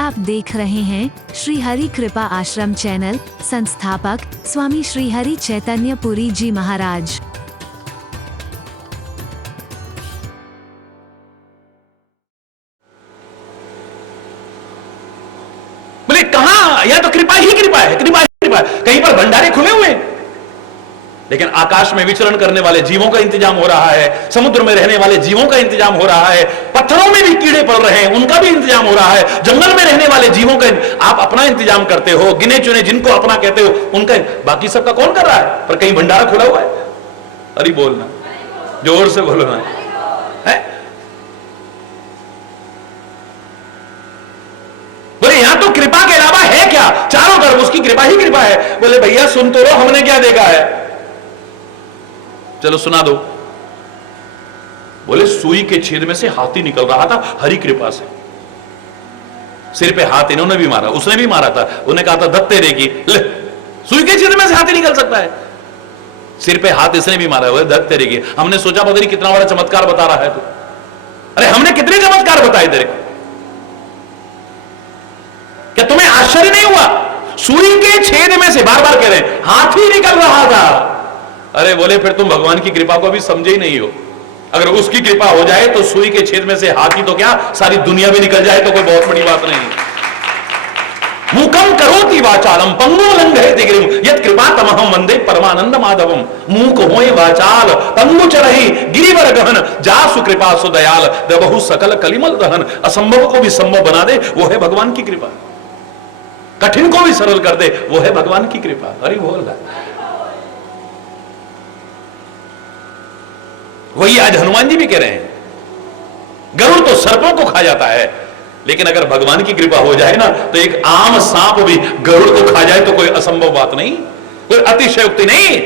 आप देख रहे हैं श्री हरि कृपा आश्रम चैनल। संस्थापक स्वामी श्री हरि चैतन्य पुरी जी महाराज। बोले कहां, यह तो कृपा ही कृपा है, कृपा ही कृपा है। कहीं पर भंडारे खुले हुए हैं, लेकिन आकाश में विचरण करने वाले जीवों का इंतजाम हो रहा है, समुद्र में रहने वाले जीवों का इंतजाम हो रहा है, पत्थरों में भी कीड़े पड़ रहे हैं, उनका भी इंतजाम हो रहा है, जंगल में रहने वाले जीवों का आप अपना इंतजाम करते हो, गिने चुने जिनको अपना कहते हो उनका, बाकी सबका कौन कर रहा है? पर कहीं भंडारा खुला हुआ है। अरे बोलना, जोर से बोलो ना है। बोले यहां तो कृपा के अलावा है क्या? चारों तरफ उसकी कृपा ही कृपा है। बोले भैया सुन तो लो, हमने क्या देखा है? चलो सुना दो। बोले सुई के छेद में से हाथी निकल रहा था हरि कृपा से। सिर पे हाथ इन्होंने भी मारा, उसने भी मारा था, उन्हें कहा था दत्ते रेगी, ले सुई के छेद में से हाथी निकल सकता है। सिर पे हाथ इसने भी मारा, बोले दत्ते रेगी। हमने सोचा पता नहीं कितना बड़ा चमत्कार बता रहा है तू। अरे हमने कितने चमत्कार बताए तेरे को, क्या तुम्हें आश्चर्य नहीं हुआ? सुई के छेद में से, बार बार कह रहे हैं, हाथी निकल रहा था। अरे बोले फिर तुम भगवान की कृपा को अभी समझे ही नहीं हो। अगर उसकी कृपा हो जाए तो सुई के छेद में से हाथी तो क्या, सारी दुनिया भी निकल जाए तो कोई बहुत बड़ी बात नहीं। मूकम करोति वाचालम पंगु लंघयति गिरिम यत् कृपा तमहं वंदे परमानंद माधवम। मूक होए वाचाल पंगु चढ़ई गिरिवर गहन जासु कृपा सुदयाल दबहु सकल कलिमल दहन। असंभव को भी संभव बना दे वो है भगवान की कृपा, कठिन को भी सरल कर दे वो है भगवान की कृपा। अरे बोल रहा, वही आज हनुमान जी भी कह रहे हैं। गरुड़ तो सर्पों को खा जाता है, लेकिन अगर भगवान की कृपा हो जाए ना तो एक आम सांप भी गरुड़ को खा जाए तो कोई असंभव बात नहीं, कोई अतिशयोक्ति नहीं।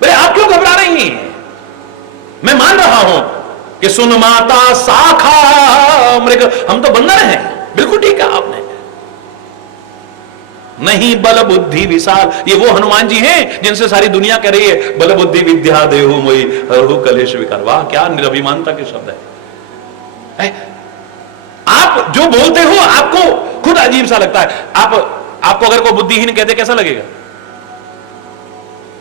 बोले आप क्यों घबरा रही हैं? मैं मान रहा हूं कि सुन माता शाखा मृग, हम तो बंदर हैं, बिल्कुल ठीक है आपने। नहीं बल बुद्धि विशाल, ये वो हनुमान जी हैं जिनसे सारी दुनिया कह रही है बल बुद्धि विद्या देहु मोहि हरहु कलेश विकार। वाह क्या निरभिमानता के शब्द है। आप जो बोलते हो आपको खुद अजीब सा लगता है। आपको अगर कोई बुद्धिहीन कहते कैसा लगेगा?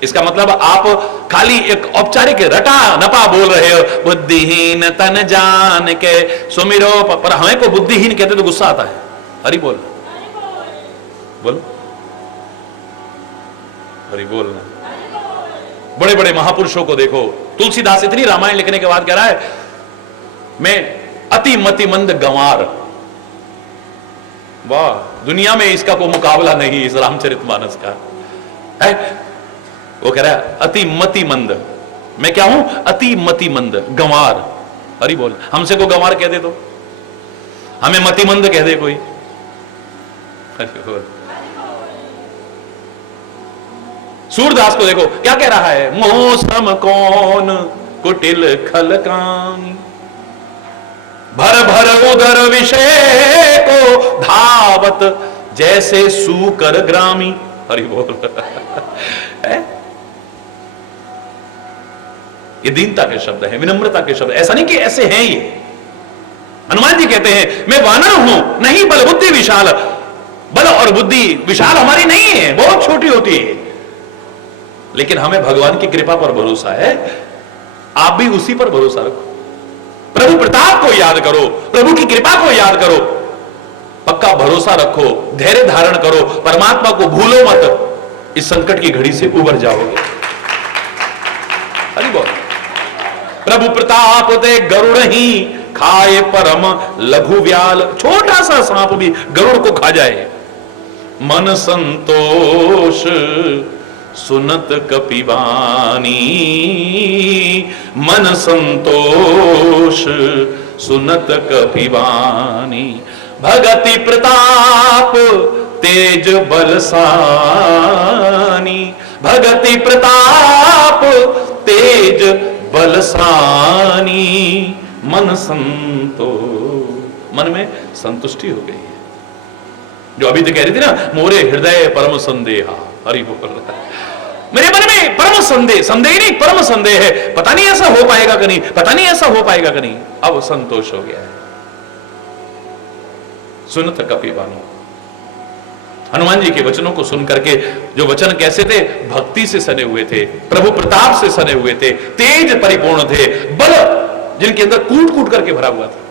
इसका मतलब आप खाली एक औपचारिक रटा नपा बोल रहे हो, बुद्धिहीन तन जान के सुमिरो। पर हमें को बुद्धिहीन कहते तो गुस्सा आता है। हरि बोल, बोल हरि बोलना। बड़े बड़े महापुरुषों को देखो, तुलसीदास इतनी रामायण लिखने के बाद कह रहा है मैं अति मति मंद गंवार। वाह, दुनिया में इसका कोई मुकाबला नहीं इस रामचरितमानस का है। वो कह रहा है अति मति मंद, मैं क्या हूं? अति मति मंद गंवार। हरि बोल, हमसे को गंवार कह दे तो, हमें मति मंद कह दे कोई। हरि बोल। सूरदास को देखो क्या कह रहा है, मौसम कौन कुटिल खल कामी भर भर उदर विषय को धावत जैसे सूकर ग्रामी। हरि बोल। ये दीनता के शब्द है, विनम्रता के शब्द। ऐसा नहीं कि ऐसे हैं ये। हनुमान जी कहते हैं मैं वानर हूं, नहीं बल बुद्धि विशाल। बल और बुद्धि विशाल हमारी नहीं है, बहुत छोटी होती है, लेकिन हमें भगवान की कृपा पर भरोसा है। आप भी उसी पर भरोसा रखो, प्रभु प्रताप को याद करो, प्रभु की कृपा को याद करो, पक्का भरोसा रखो, धैर्य धारण करो, परमात्मा को भूलो मत। इस संकट की घड़ी से उबर जाओगे। हरि बोल। प्रभु प्रताप दे गरुड़ ही खाए परम लघु व्याल। छोटा सा सांप भी गरुड़ को खा जाए। मन संतोष सुनत कपिबानी, मन संतोष सुनत कपिबानी। भगति प्रताप तेज बलसानी, भगति प्रताप तेज बलसानी। मन संतो, मन में संतुष्टि हो गई है। जो अभी तो कह रही थी ना, मोरे हृदय परम संदेहा। हरि बोल। मेरे मन में परम संदेह, संदेह नहीं परम संदेह है, पता नहीं ऐसा हो पाएगा कि नहीं, पता नहीं ऐसा हो पाएगा कि नहीं। अब संतोष हो गया है। सुनत कपिबानी। हनुमान जी के वचनों को सुन करके, जो वचन कैसे थे, भक्ति से सने हुए थे, प्रभु प्रताप से सने हुए थे, तेज परिपूर्ण थे, बल जिनके अंदर कूट कूट करके भरा हुआ था।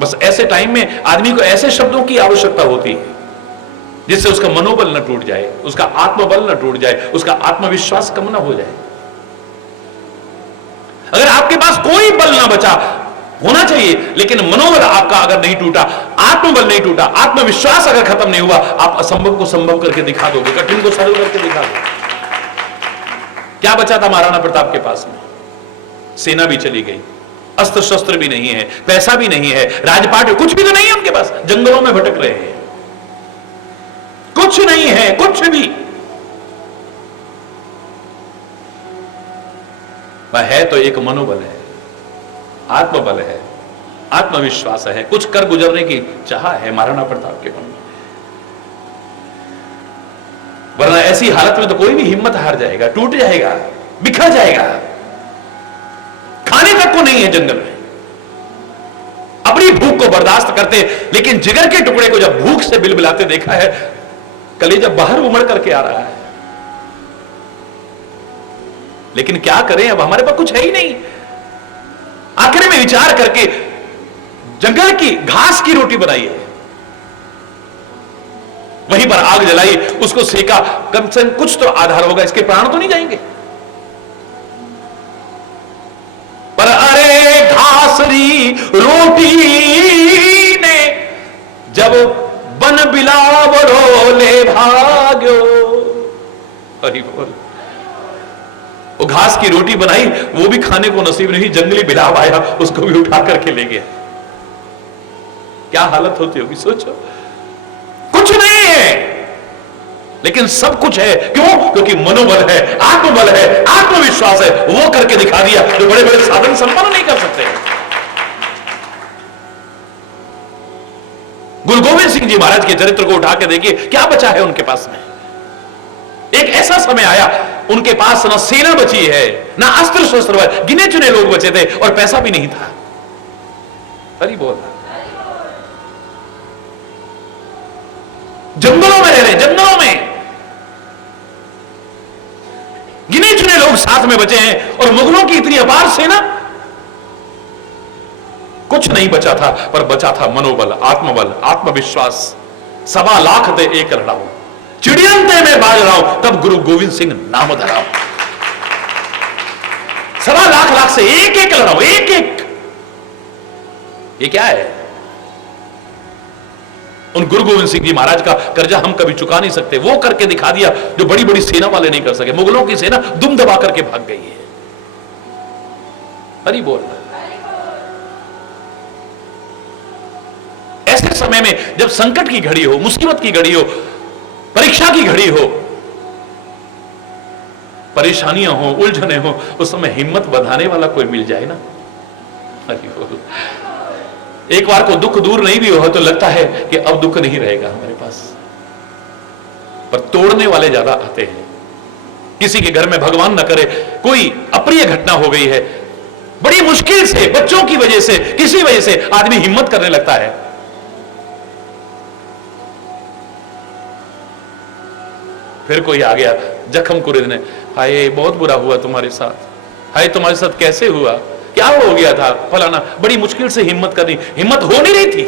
बस ऐसे टाइम में आदमी को ऐसे शब्दों की आवश्यकता होती है जिससे उसका मनोबल न टूट जाए, उसका आत्मबल न टूट जाए, उसका आत्मविश्वास कम न हो जाए। अगर आपके पास कोई बल ना बचा, होना चाहिए, लेकिन मनोबल आपका अगर नहीं टूटा, आत्मबल नहीं टूटा, आत्मविश्वास अगर खत्म नहीं हुआ, आप असंभव को संभव करके दिखा दोगे, कठिन को सरल करके दिखा दोगे। क्या बचा था महाराणा प्रताप के पास में? सेना भी चली गई, अस्त्र शस्त्र भी नहीं है, पैसा भी नहीं है, राजपाट कुछ भी तो नहीं है उनके पास, जंगलों में भटक रहे हैं, कुछ नहीं है, कुछ भी। वह है तो एक मनोबल है, आत्मबल है, आत्मविश्वास है, कुछ कर गुजरने की चाह है महाराणा प्रताप के मन में। वरना ऐसी हालत में तो कोई भी हिम्मत हार जाएगा, टूट जाएगा, बिखर जाएगा। खाने तक को नहीं है जंगल में, अपनी भूख को बर्दाश्त करते, लेकिन जिगर के टुकड़े को जब भूख से बिलबिलाते देखा है, कलेजा बाहर उमड़ करके आ रहा है। लेकिन क्या करें, अब हमारे पास कुछ है ही नहीं। आखिर में विचार करके जंगल की घास की रोटी बनाई है, वहीं पर आग जलाई, उसको सेका, कम से कम कुछ तो आधार होगा, इसके प्राण तो नहीं जाएंगे। पर अरे घासरी रोटी ने जब बन बिलावड़ो ले भाग्यो, हरि बोल। वो घास की रोटी बनाई, वो भी खाने को नसीब नहीं, जंगली बिलाव आया, उसको भी उठा करके ले गया। क्या हालत होती होगी सोचो। कुछ नहीं है, लेकिन सब कुछ है। क्यों? क्योंकि मनोबल है, आत्मबल है, आत्मविश्वास है, वो करके दिखा दिया जो बड़े बड़े साधन संपन्न नहीं कर सकते। गुरु गोविंद सिंह जी महाराज के चरित्र को उठा के देखिए, क्या बचा है उनके पास में। एक ऐसा समय आया, उनके पास ना सेना बची है, ना अस्त्र शस्त्र, गिने चुने लोग बचे थे, और पैसा भी नहीं था। हरि बोल। जंगलों में रह रहे, जंगलों में गिने चुने लोग साथ में बचे हैं, और मुगलों की इतनी अपार सेना, कुछ नहीं बचा था, पर बचा था मनोबल, आत्मबल, आत्मविश्वास। 1.25 लाख दे एक लड़ाओ, चिड़ियंते में बाज रहा हूं, तब गुरु गोविंद सिंह नाम धराओ। 1.25 लाख से एक एक लड़ाओ, एक एक। ये क्या है? उन गुरु गोविंद सिंह जी महाराज का कर्जा हम कभी चुका नहीं सकते। वो करके दिखा दिया जो बड़ी बड़ी सेना वाले नहीं कर सके। मुगलों की सेना दुम दबा करके भाग गई है। हरि बोल। ऐसे समय में जब संकट की घड़ी हो, मुसीबत की घड़ी हो, परीक्षा की घड़ी हो, परेशानियां हो, उलझने हो, उस समय हिम्मत बढ़ाने वाला कोई मिल जाए ना। हरि बोल। एक बार को दुख दूर नहीं भी हो तो लगता है कि अब दुख नहीं रहेगा हमारे पास, पर तोड़ने वाले ज्यादा आते हैं। किसी के घर में भगवान न करे कोई अप्रिय घटना हो गई है, बड़ी मुश्किल से, बच्चों की वजह से, किसी वजह से आदमी हिम्मत करने लगता है। फिर कोई आ गया जख्म कुरेदने, हाय बहुत बुरा हुआ तुम्हारे साथ, हाय तुम्हारे साथ कैसे हुआ, क्या हो गया था, फलाना। बड़ी मुश्किल से हिम्मत करनी, हिम्मत हो नहीं रही थी।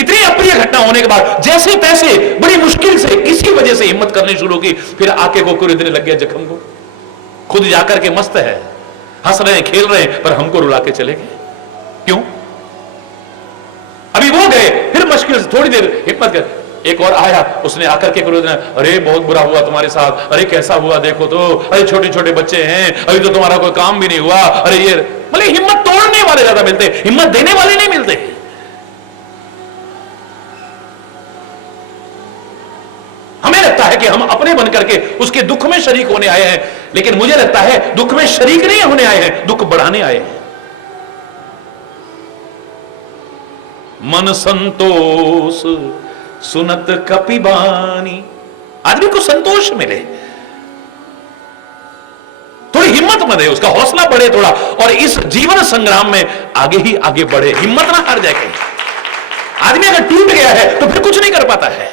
इतनी अप्रिय घटना होने के बाद जैसे तैसे बड़ी मुश्किल से किसी वजह से हिम्मत करनी शुरू की, फिर आके को कुरेदने लग गया जख्म को। खुद जाकर के मस्त है, हंस रहे हैं, खेल रहे हैं, पर हमको रुला के चले गए। क्यों? अभी वो गए, फिर मुश्किल से थोड़ी देर हिम्मत कर, एक और आया, उसने आकर के कुरेदने, अरे बहुत बुरा हुआ तुम्हारे साथ, अरे कैसा हुआ देखो तो, अरे छोटे छोटे बच्चे हैं, अभी तो तुम्हारा कोई काम भी नहीं हुआ, अरे ये। मतलब हिम्मत तोड़ने वाले ज्यादा मिलते, हिम्मत देने वाले नहीं मिलते। हमें लगता है कि हम अपने बन करके उसके दुख में शरीक होने आए हैं, लेकिन मुझे लगता है दुख में शरीक नहीं होने आए हैं, दुख बढ़ाने आए हैं। मन संतोष सुनत कपिबानी, आदमी को संतोष मिले, थोड़ी हिम्मत बने, उसका हौसला बढ़े थोड़ा, और इस जीवन संग्राम में आगे ही आगे बढ़े, हिम्मत ना हार जाए कहीं। आदमी अगर टूट गया है तो फिर कुछ नहीं कर पाता है।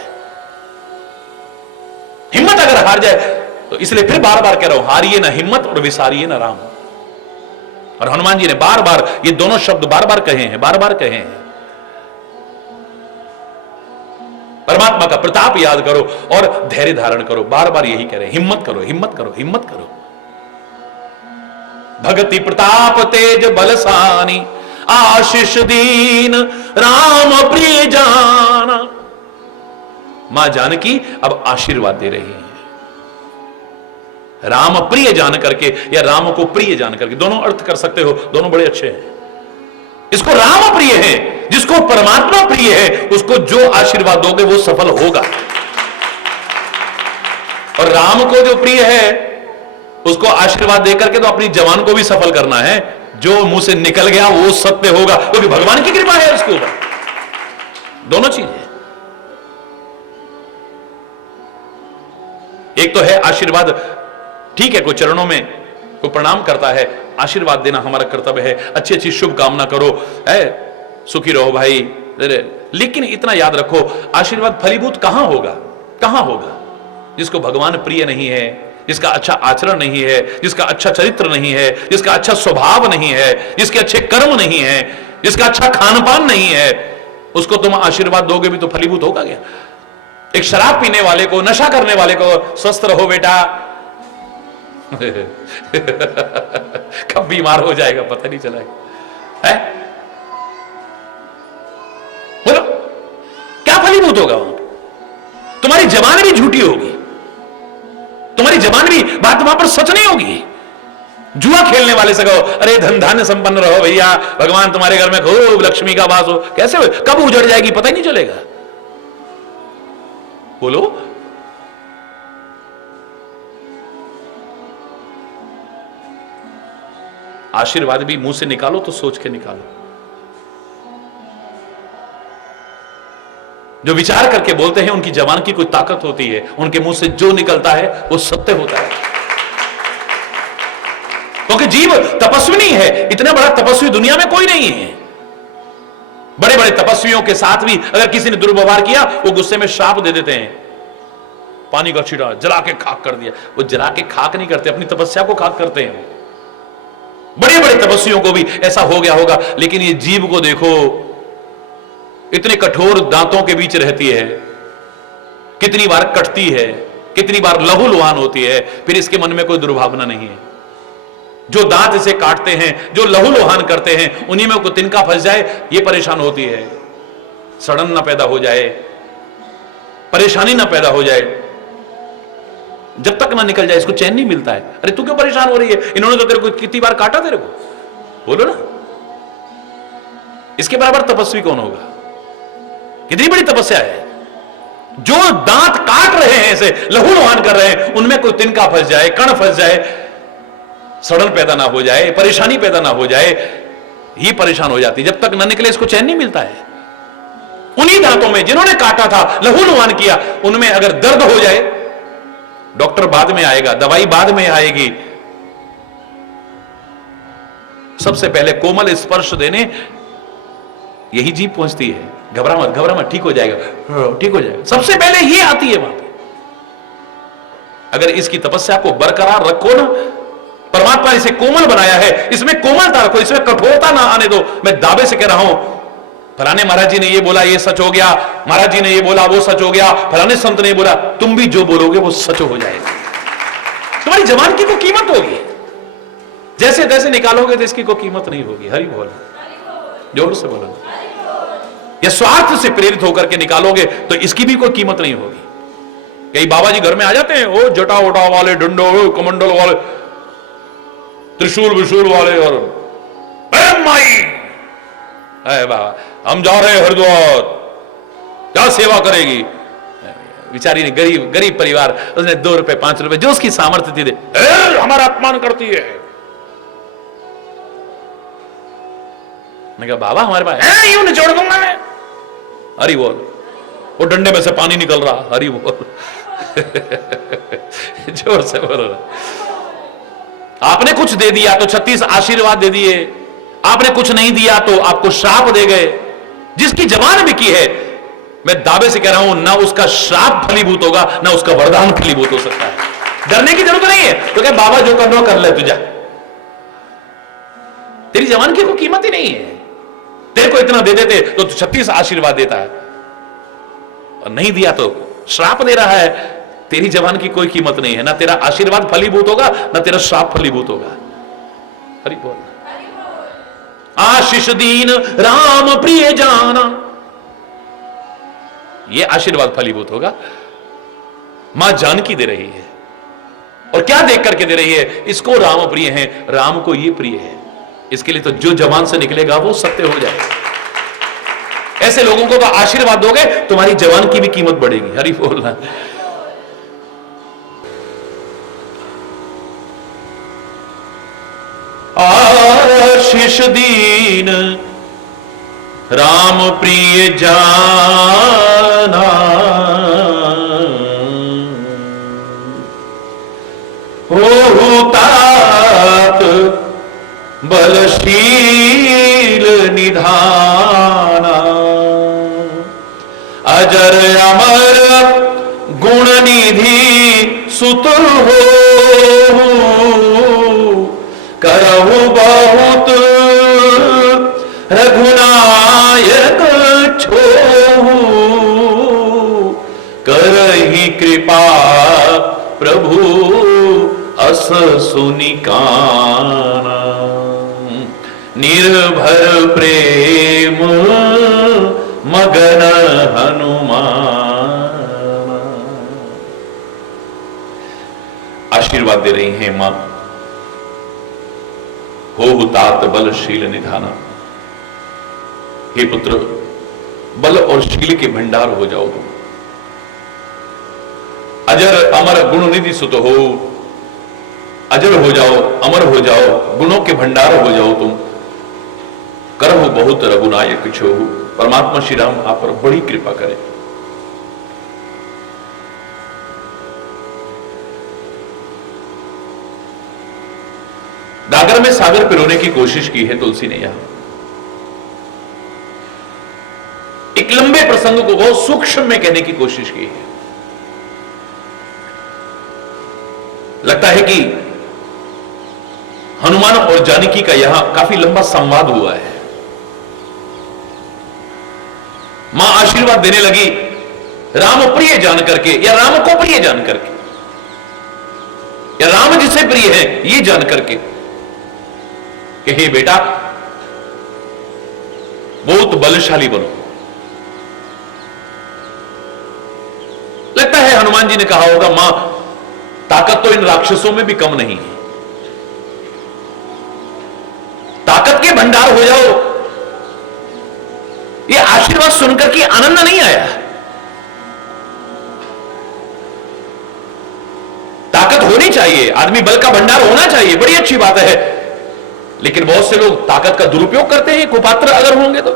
हिम्मत अगर हार जाए तो, इसलिए फिर बार बार कह रहा हूं, हारिए ना हिम्मत और विसारिए ना राम। और हनुमान जी ने बार बार ये दोनों शब्द बार बार कहे हैं, बार बार कहे हैं। परमात्मा का प्रताप याद करो और धैर्य धारण करो, बार बार यही कह रहे हैं, हिम्मत करो, हिम्मत करो, हिम्मत करो। भगति प्रताप तेज बलसानी, आशीष दीन राम प्रिय जाना। मां जानकी अब आशीर्वाद दे रही है, राम प्रिय जान करके या राम को प्रिय जान करके, दोनों अर्थ कर सकते हो, दोनों बड़े अच्छे हैं। इसको राम प्रिय है, जिसको परमात्मा प्रिय है, उसको जो आशीर्वाद दोगे वो सफल होगा। और राम को जो प्रिय है उसको आशीर्वाद देकर के तो अपनी जवान को भी सफल करना है। जो मुंह से निकल गया वो सत्य होगा, क्योंकि भगवान की कृपा है उसके ऊपर। दोनों चीजें, एक तो है आशीर्वाद, ठीक है, कोई चरणों में कोई प्रणाम करता है, आशीर्वाद देना हमारा कर्तव्य है, अच्छी अच्छी शुभ कामना करो, है सुखी रहो भाई। लेकिन इतना याद रखो, आशीर्वाद फलीभूत कहां होगा, कहां होगा? जिसको भगवान प्रिय नहीं है, जिसका अच्छा आचरण नहीं है, जिसका अच्छा चरित्र नहीं है, जिसका अच्छा स्वभाव नहीं है, जिसके अच्छे कर्म नहीं है, जिसका अच्छा खान पान नहीं है, उसको तुम आशीर्वाद दोगे भी तो फलीभूत होगा क्या? एक शराब पीने वाले को, नशा करने वाले को, स्वस्थ रहो बेटा कब बीमार हो जाएगा पता नहीं चलेगा, है? बोलो क्या फलीभूत होगा वहां? तुम्हारी जबान भी झूठी होगी, तुम्हारी जबान भी बात वहां पर सच नहीं होगी। जुआ खेलने वाले से कहो अरे धन धान्य संपन्न रहो भैया, भगवान तुम्हारे घर में खूब लक्ष्मी का वास हो, कैसे हो? कब उजड़ जाएगी पता ही नहीं चलेगा। बोलो आशीर्वाद भी मुंह से निकालो तो सोच के निकालो, जो विचार करके बोलते हैं उनकी जबान की कोई ताकत होती है, उनके मुंह से जो निकलता है वो सत्य होता है। क्योंकि जीव तपस्विनी है, इतना बड़ा तपस्वी दुनिया में कोई नहीं है। बड़े बड़े तपस्वियों के साथ भी अगर किसी ने दुर्व्यवहार किया, वो गुस्से में श्राप दे देते हैं, पानी का छींटा जला के खाक कर दिया। वो जला के खाक नहीं करते, अपनी तपस्या को खाक करते हैं। बड़े बड़े तपस्वियों को भी ऐसा हो गया होगा, लेकिन ये जीव को देखो, इतने कठोर दांतों के बीच रहती है, कितनी बार कटती है, कितनी बार लहूलुहान होती है, फिर इसके मन में कोई दुर्भावना नहीं है। जो दांत इसे काटते हैं, जो लहूलुहान करते हैं, उन्हीं में कोई तिनका फंस जाए, ये परेशान होती है। सड़न ना पैदा हो जाए, परेशानी ना पैदा हो जाए, जब तक ना निकल जाए इसको चैन नहीं मिलता है। अरे तू क्यों परेशान हो रही है, इन्होंने तो तेरे को कितनी बार काटा तेरे को, बोलो ना। इसके बराबर तपस्वी कौन होगा? कितनी बड़ी तपस्या है। जो दांत काट रहे हैं, ऐसे लहूलुहान कर रहे हैं, उनमें कोई तिनका फंस जाए, कण फंस जाए, सड़न पैदा ना हो जाए, परेशानी पैदा ना हो जाए, ही परेशान हो जाती। जब तक ना निकले इसको चैन नहीं मिलता है। उन्हीं दांतों में जिन्होंने काटा था, लहूलुहान किया, उनमें अगर दर्द हो जाए, डॉक्टर बाद में आएगा, दवाई बाद में आएगी, सबसे पहले कोमल स्पर्श देने यही जीभ पहुंचती है। घबरा मत, घबरा मत, ठीक हो जाएगा, ठीक हो जाएगा, सबसे पहले ये आती है वहां पे। अगर इसकी तपस्या को बरकरार रखो ना, परमात्मा इसे कोमल बनाया है, इसमें कोमलता रखो, इसमें कठोरता ना आने दो। मैं दावे से कह रहा हूं, फलाने महाराज जी ने ये बोला, ये सच हो गया, महाराज जी ने ये बोला, वो सच हो गया, फलाने संत ने बोला, तुम भी जो बोलोगे वो सच हो जाएगा। तुम्हारी जबान की कोई कीमत होगी, जैसे तैसे निकालोगे तो इसकी कोई कीमत नहीं होगी। हरि बोल, जोर से बोलो। या स्वार्थ से प्रेरित होकर के निकालोगे तो इसकी भी कोई कीमत नहीं होगी। कई बाबा जी घर में आ जाते हैं, ओ जटा वटा वाले, डंडो कमंडल वाले, त्रिशूल विशूल वाले, और माई बाबा हम जा रहे हैं हरिद्वार, क्या सेवा करेगी? बेचारी ने गरीब परिवार, उसने 2 रुपए 5 रुपए जो उसकी सामर्थ्य थी दे, हमारा अपमान करती है। मैं कहा बाबा हमारे पास यूं निचोड़ दूंगा मैं। हरि बोल, वो डंडे में से पानी निकल रहा, हरि बोल जोर से बोल रहा। आपने कुछ दे दिया तो 36 आशीर्वाद दे दिए, आपने कुछ नहीं दिया तो आपको श्राप दे गए। जिसकी जबान बिकी है, मैं दावे से कह रहा हूं, ना उसका श्राप फलीभूत होगा, ना उसका वरदान फलीभूत हो सकता है। डरने की जरूरत नहीं है। तो क्या बाबा जो करना कर ले, तुझा तेरी जबान की कोई कीमत ही नहीं है। तेरे को इतना दे देते तो 36 आशीर्वाद देता है, और नहीं दिया तो श्राप दे रहा है। तेरी जबान की कोई कीमत नहीं है। ना तेरा आशीर्वाद फलीभूत होगा, ना तेरा श्राप फलीभूत होगा। हरि बोल। आशीष दीन राम प्रिय जाना, यह आशीर्वाद फलीभूत होगा। मां जानकी दे रही है, और क्या देख करके दे रही है? इसको राम प्रिय है, राम को ये प्रिय है। इसके लिए तो जो जबान से निकलेगा वो सत्य हो जाएगा। ऐसे लोगों को तो आशीर्वाद दोगे, तुम्हारी जबान की भी कीमत बढ़ेगी। हरि बोलना। आशीष दीन राम प्रिय जाना, हो तात बलशील निधाना, अजर अमर गुण निधि सुत हो, करहु बहुत रघुनायक छोहु, करहि कृपा प्रभु अस सुनिकाना, निर्भर प्रेम मगन हनुमान। आशीर्वाद दे रही हैं मां, हो तात बलशील निधाना। हे पुत्र, बल और शील के भंडार हो जाओ तुम। अजर अमर गुण निधि सुत हो, अजर हो जाओ, अमर हो जाओ, गुणों के भंडार हो जाओ तुम। करहु बहुत रघुनायक छोहु, परमात्मा श्री राम आप पर बड़ी कृपा करें। गागर में सागर पिरोने की कोशिश की है तुलसी ने। यहां एक लंबे प्रसंग को बहुत सूक्ष्म में कहने की कोशिश की है। लगता है कि हनुमान और जानकी का यहां काफी लंबा संवाद हुआ है। मां आशीर्वाद देने लगी राम प्रिय जान करके, या राम को प्रिय जान करके, या राम जिसे प्रिय है ये जान करके कि हे बेटा, बहुत बलशाली बनो। लगता है हनुमान जी ने कहा होगा, मां ताकत तो इन राक्षसों में भी कम नहीं है, ताकत के भंडार हो जाओ। ये आशीर्वाद सुनकर के आनंद नहीं आया। ताकत होनी चाहिए, आदमी बल का भंडार होना चाहिए, बड़ी अच्छी बात है। लेकिन बहुत से लोग ताकत का दुरुपयोग करते हैं, कुपात्र अगर होंगे तो।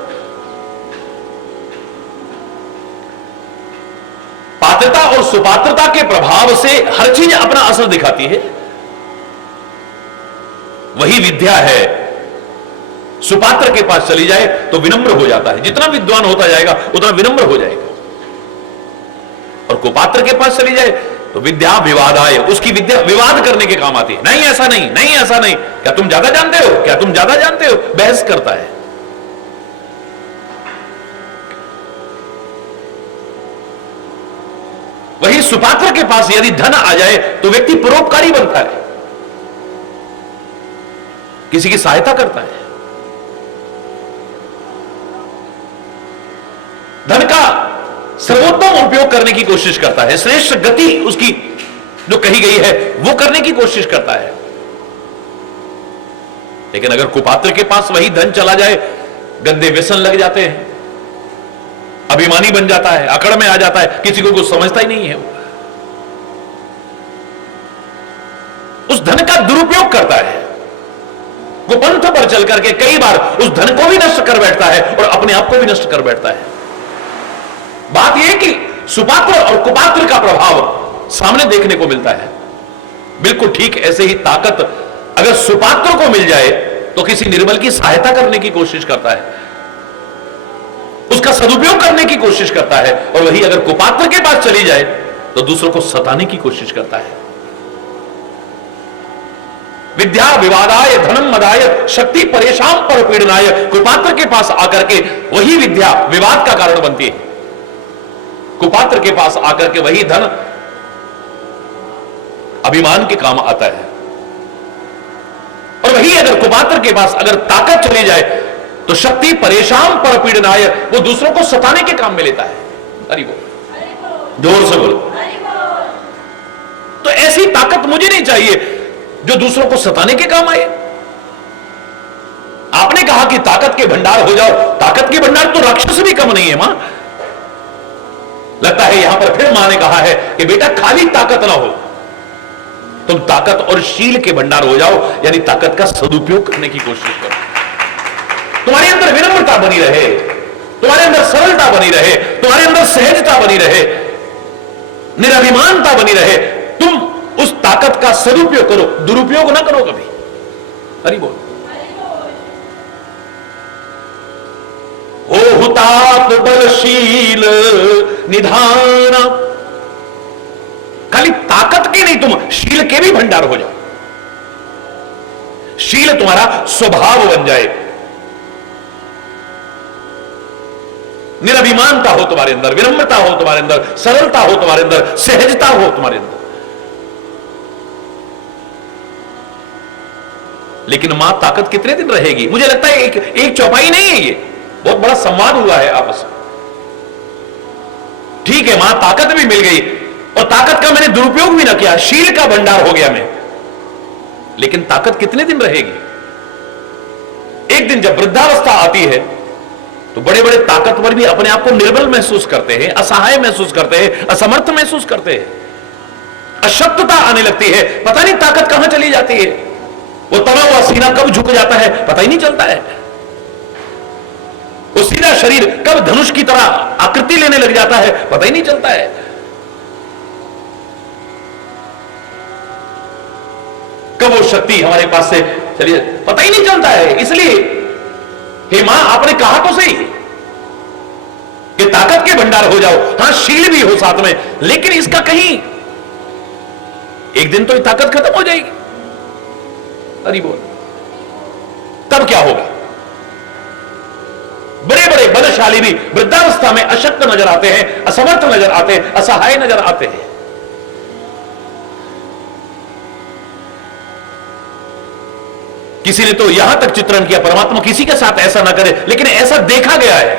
पात्रता और सुपात्रता के प्रभाव से हर चीज अपना असर दिखाती है। वही विद्या है। सुपात्र के पास चली जाए तो विनम्र हो जाता है, जितना विद्वान होता जाएगा उतना विनम्र हो जाएगा। और कुपात्र के पास चली जाए तो विद्या विवादाय, उसकी विद्या विवाद करने के काम आती है। नहीं ऐसा नहीं, नहीं ऐसा नहीं, क्या तुम ज्यादा जानते हो, क्या तुम ज्यादा जानते हो, बहस करता है। वही सुपात्र के पास यदि धन आ जाए तो व्यक्ति परोपकारी बनता है, किसी की सहायता करता है। धन का सर्वोत्तम उपयोग करने की कोशिश करता है, श्रेष्ठ गति उसकी जो कही गई है वो करने की कोशिश करता है। लेकिन अगर कुपात्र के पास वही धन चला जाए, गंदे व्यसन लग जाते हैं, अभिमानी बन जाता है, अकड़ में आ जाता है, किसी को कुछ समझता ही नहीं है। उस धन का दुरुपयोग करता है, वो पंथ पर चल करके कई बार उस धन को भी नष्ट कर बैठता है और अपने आप को भी नष्ट कर बैठता है। बात यह कि सुपात्र और कुपात्र का प्रभाव सामने देखने को मिलता है। बिल्कुल ठीक ऐसे ही ताकत अगर सुपात्र को मिल जाए तो किसी निर्बल की सहायता करने की कोशिश करता है, उसका सदुपयोग करने की कोशिश करता है, और वही अगर कुपात्र के पास चली जाए तो दूसरों को सताने की कोशिश करता है। विद्या विवादाय धनम मदाय शक्ति परेशान पर पीड़नाय, कुपात्र के पास आकर के वही विद्या विवाद का कारण बनती है, कुपात्र के पास आकर के वही धन अभिमान के काम आता है, और वही अगर कुपात्र के पास अगर ताकत चली जाए तो शक्ति परेशान पर पीड़नाय, वो दूसरों को सताने के काम में लेता है। हरि बोल, जोर से बोलो। तो ऐसी ताकत मुझे नहीं चाहिए जो दूसरों को सताने के काम आए। आपने कहा कि ताकत के भंडार हो जाओ, ताकत के भंडार तो राक्षस भी कम नहीं है मां। लगता है यहां पर फिर मां ने कहा है कि बेटा खाली ताकत ना हो, तुम ताकत और शील के भंडार हो जाओ, यानी ताकत का सदुपयोग करने की कोशिश करो। तुम्हारे अंदर विनम्रता बनी रहे, तुम्हारे अंदर सरलता बनी रहे, तुम्हारे अंदर सहजता बनी रहे, निराभिमानता बनी रहे। तुम उस ताकत का सदुपयोग करो, दुरुपयोग ना करो कभी। हरि बोल। हो हुताप बलशील निधान, खाली ताकत के नहीं, तुम शील के भी भंडार हो जाओ। शील तुम्हारा स्वभाव बन जाए, निराभिमानता हो तुम्हारे अंदर, विनम्रता हो तुम्हारे अंदर, सरलता हो तुम्हारे अंदर, सहजता हो तुम्हारे अंदर। लेकिन मां ताकत कितने दिन रहेगी? मुझे लगता है एक चौपाई नहीं है, ये बहुत बड़ा संवाद हुआ है आपस में। ठीक है, मां ताकत भी मिल गई और ताकत का मैंने दुरुपयोग भी ना किया, शील का भंडार हो गया मैं, लेकिन ताकत कितने दिन रहेगी? एक दिन जब वृद्धावस्था आती है तो बड़े बड़े ताकतवर भी अपने आप को निर्बल महसूस करते हैं, असहाय महसूस करते हैं, असमर्थ महसूस करते हैं, अशक्तता आने लगती है। पता नहीं ताकत कहां चली जाती है, वो तना हुआ सीना कब झुक जाता है पता ही नहीं चलता है, वो सीधा शरीर कब धनुष की तरह आकृति लेने लग जाता है पता ही नहीं चलता है। कब वो शक्ति हमारे पास से चलिए पता ही नहीं चलता है। इसलिए हे मां, आपने कहा तो सही कि ताकत के भंडार हो जाओ, हां शील भी हो साथ में, लेकिन इसका कहीं एक दिन तो ये ताकत खत्म हो जाएगी। अरे बोल, तब क्या होगा? बड़े बड़े बलशाली भी वृद्धावस्था में अशक्त नजर आते हैं, असमर्थ नजर आते हैं, असहाय नजर आते हैं। किसी ने तो यहां तक चित्रण किया, परमात्मा किसी के साथ ऐसा ना करे, लेकिन ऐसा देखा गया है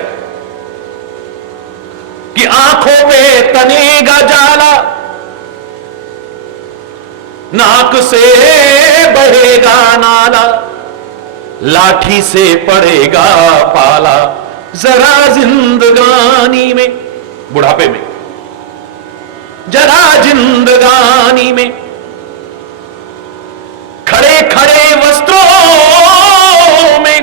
कि आंखों पे तनेगा जाला, नाक से बहेगा नाला, लाठी से पड़ेगा पाला, जरा जिंदगानी में, बुढ़ापे में, जरा जिंदगानी में, खड़े खड़े वस्त्रों में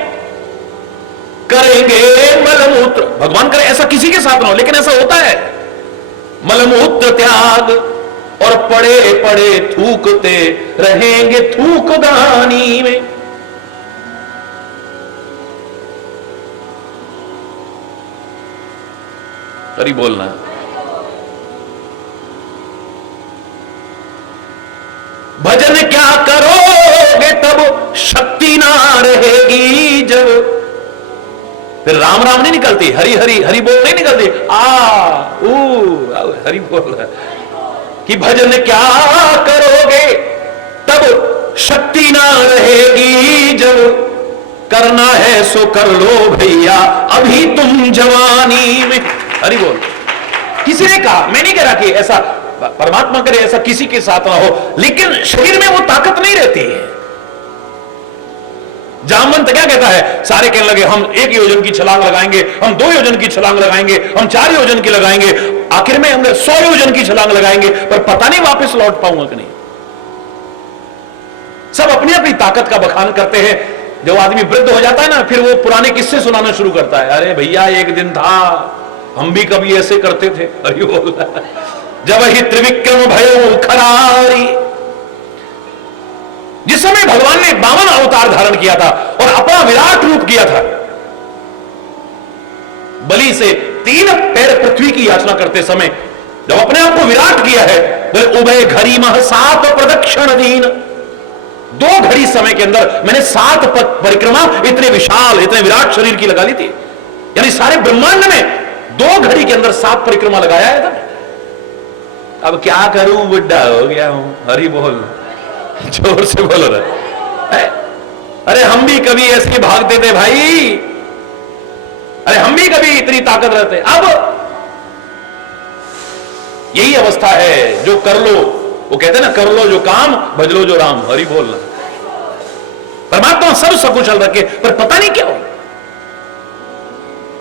करेंगे मलमूत्र। भगवान करे ऐसा किसी के साथ ना हो, लेकिन ऐसा होता है। मलमूत्र त्याग और पड़े पड़े थूकते रहेंगे थूकदानी में। अरे बोलना, भजन क्या करोगे तब शक्ति ना रहेगी जब। फिर राम राम नहीं निकलती, हरि हरि हरि बोल नहीं निकलती, हरि बोल कि भजन क्या करोगे तब शक्ति ना रहेगी जब। करना है सो कर लो भैया अभी तुम जवानी में। हरि बोल। किसी ने कहा, मैं नहीं कह रहा कि ऐसा परमात्मा करे ऐसा किसी के साथ ना हो, लेकिन शरीर में वो ताकत नहीं रहती है। जामवंत क्या कहता है? सारे कहने लगे हम 1 योजन की छलांग लगाएंगे, हम 2 योजन की छलांग लगाएंगे, हम 4 योजन की लगाएंगे, आखिर में हम 100 योजन की छलांग लगाएंगे, पर पता नहीं वापस लौट पाऊंगा कि नहीं। सब अपनी अपनी ताकत का बखान करते हैं। जब आदमी वृद्ध हो जाता है ना, फिर वो पुराने किस्से सुनाना शुरू करता है। अरे भैया एक दिन था, हम भी कभी ऐसे करते थे। अरे बोल, जब ही त्रिविक्रम भयो खरारी, जिस समय भगवान ने 52 अवतार धारण किया था और अपना विराट रूप किया था, बलि से 3 पैर पृथ्वी की याचना करते समय जब अपने आप को विराट किया है, बोले उभय घड़ी मह 7 प्रदक्षिण दीन, 2 घड़ी समय के अंदर मैंने 7 परिक्रमा इतने विशाल इतने विराट शरीर की लगा ली थी। यानी सारे ब्रह्मांड में 2 घड़ी के अंदर 7 परिक्रमा लगाया है था। अब क्या करूं, बुढ़ा हो गया हूं। हरि बोल, जोर से बोलो रहे। अरे हम भी कभी ऐसे भागते थे भाई, अरे हम भी कभी इतनी ताकत रहते। अब यही अवस्था है, जो कर लो, वो कहते हैं ना, कर लो जो काम, भज लो जो राम। हरि बोलना। परमात्मा सब सकुशल रखे, पर पता नहीं क्या हो।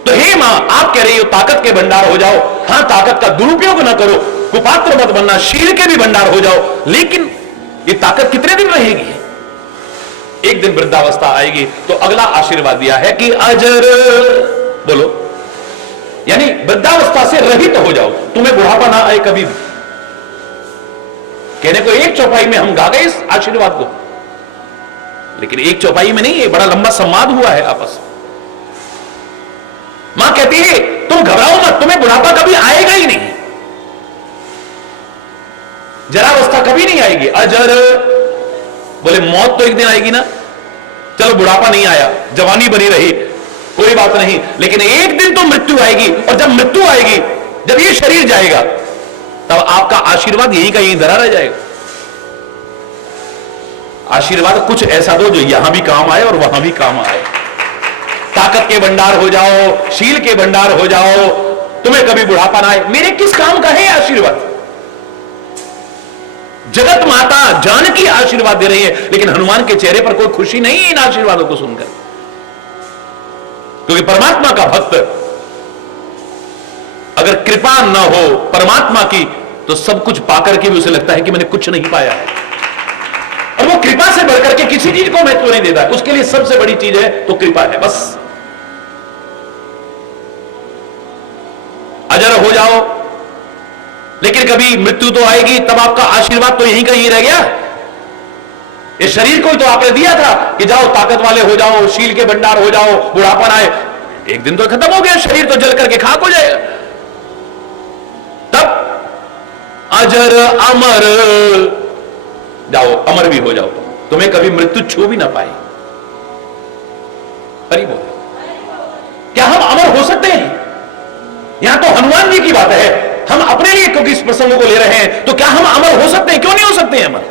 तो हे मां, आप कह रही हो ताकत के भंडार हो जाओ। हां, ताकत का दुरुपयोग ना करो, कुपात्र मत बनना, शील के भी भंडार हो जाओ। लेकिन ये ताकत कितने दिन रहेगी? एक दिन वृद्धावस्था आएगी। तो अगला आशीर्वाद दिया है कि अजर, बोलो, यानी वृद्धावस्था से रहित हो जाओ, तुम्हें बुढ़ापा ना आए कभी भी। कहने को 1 चौपाई में हम गा गए इस आशीर्वाद को, लेकिन 1 चौपाई में नहीं, ये बड़ा लंबा संवाद हुआ है आपस में। मां कहती है तुम घबराओ मत, तुम्हें बुढ़ापा कभी आएगा ही नहीं, जरावस्था कभी नहीं आएगी। अजर, बोले मौत तो एक दिन आएगी ना, चलो बुढ़ापा नहीं आया, जवानी बनी रही, कोई बात नहीं, लेकिन एक दिन तो मृत्यु आएगी। और जब मृत्यु आएगी, जब ये शरीर जाएगा, तब आपका आशीर्वाद यहीं का यहीं धरा रह जाएगा। आशीर्वाद कुछ ऐसा दो जो यहां भी काम आए और वहां भी काम आए। ताकत के भंडार हो जाओ, शील के भंडार हो जाओ, तुम्हें कभी बुढ़ापा ना आए। मेरे किस काम का है आशीर्वाद? जगत माता जानकी आशीर्वाद दे रही है, लेकिन हनुमान के चेहरे पर कोई खुशी नहीं है इन आशीर्वादों को सुनकर। क्योंकि परमात्मा का भक्त अगर कृपा न हो परमात्मा की, तो सब कुछ पाकर के भी उसे लगता है कि मैंने कुछ नहीं पाया है, और वो कृपा से बढ़कर के किसी चीज को महत्व नहीं देता। उसके लिए सबसे बड़ी चीज है तो कृपा है, बस। अजर हो जाओ, लेकिन कभी मृत्यु तो आएगी, तब आपका आशीर्वाद तो यहीं का यहीं रह गया। इस शरीर को तो आपने दिया था कि जाओ ताकत वाले हो जाओ, शील के भंडार हो जाओ, बुढ़ापा ना आए। एक दिन तो खत्म हो गया, शरीर तो जल करके खाक हो जाएगा। तब अजर अमर जाओ, अमर भी हो जाओ, तुम्हें कभी मृत्यु छू भी ना पाए। हरि बोल। क्या हम अमर हो सकते हैं? यहां तो हनुमान जी की बात है, हम अपने लिए क्योंकि इस प्रसंग को ले रहे हैं, तो क्या हम अमर हो सकते हैं? क्यों नहीं हो सकते हैं अमर?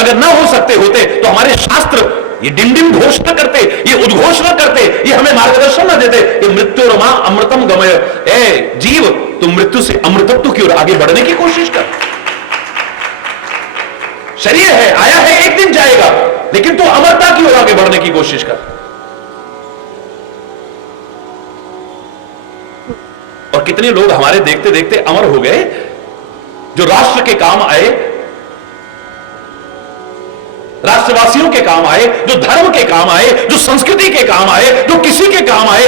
अगर ना हो सकते होते तो हमारे शास्त्र ये डिंडिम घोष न करते, ये उद्घोष न करते, ये हमें मार्गदर्शन न देते कि मृत्यु रमा अमृतम गमय। ए जीव, तुम मृत्यु से अमृतत्व की ओर आगे बढ़ने की कोशिश कर। शरीर है, आया है, एक दिन जाएगा, लेकिन तू अमरता की ओर आगे बढ़ने की कोशिश कर। और कितने लोग हमारे देखते देखते अमर हो गए, जो राष्ट्र के काम आए, राष्ट्रवासियों के काम आए, जो धर्म के काम आए, जो संस्कृति के काम आए, जो किसी के काम आए।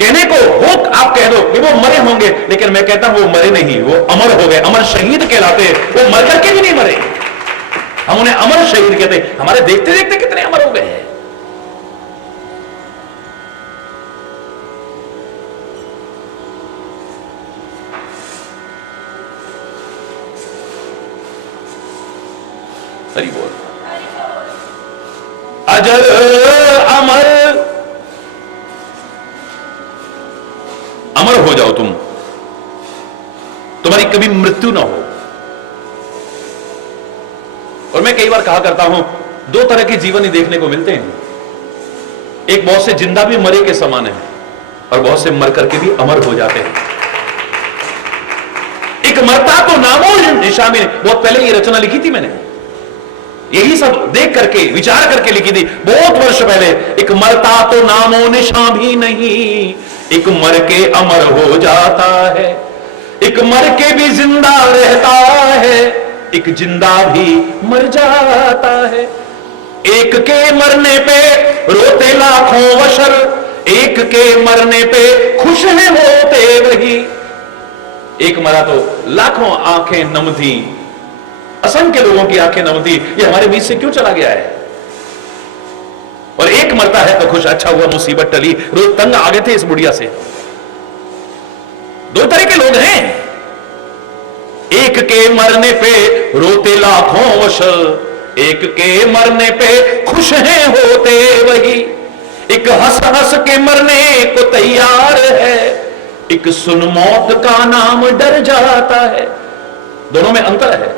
कहने को वो आप कह दो कि वो मरे होंगे, लेकिन मैं कहता हूं वो मरे नहीं, वो अमर हो गए, अमर शहीद कहलाते। वो मर करके भी नहीं मरे, हम उन्हें अमर शहीद कहते। हमारे देखते देखते कितने अमर हो गए हैं। हरि बोल। अजर अमर, अमर हो जाओ तुम, तुम्हारी कभी मृत्यु ना हो। और मैं कई बार कहा करता हूं, 2 तरह के जीवन ही देखने को मिलते हैं। एक बहुत से जिंदा भी मरे के समान है, और बहुत से मर करके भी अमर हो जाते हैं। एक मरता तो नामो निशा में, बहुत पहले ये रचना लिखी थी मैंने, यही सब देख करके विचार करके लिखी थी बहुत वर्ष पहले। एक मरता तो नामो निशा भी नहीं, एक मर के अमर हो जाता है, एक मर के भी जिंदा रहता है, एक जिंदा भी मर जाता है। एक के मरने पे रोते लाखों वशर, एक के मरने पे खुश है होते वही। एक मरा तो लाखों आंखें नम थी, असंख्य लोगों की आंखें नमती, ये हमारे बीच से क्यों चला गया है? और एक मरता है तो खुश, अच्छा हुआ मुसीबत टली। रोज तंग आ गए थे इस बुढ़िया से। दो तरह के लोग हैं, एक के मरने पे रोते लाखों वश, एक के मरने पे खुश हैं होते वही। एक हंस हंस के मरने को तैयार है, एक सुन मौत का नाम डर जाता है। दोनों में अंतर है।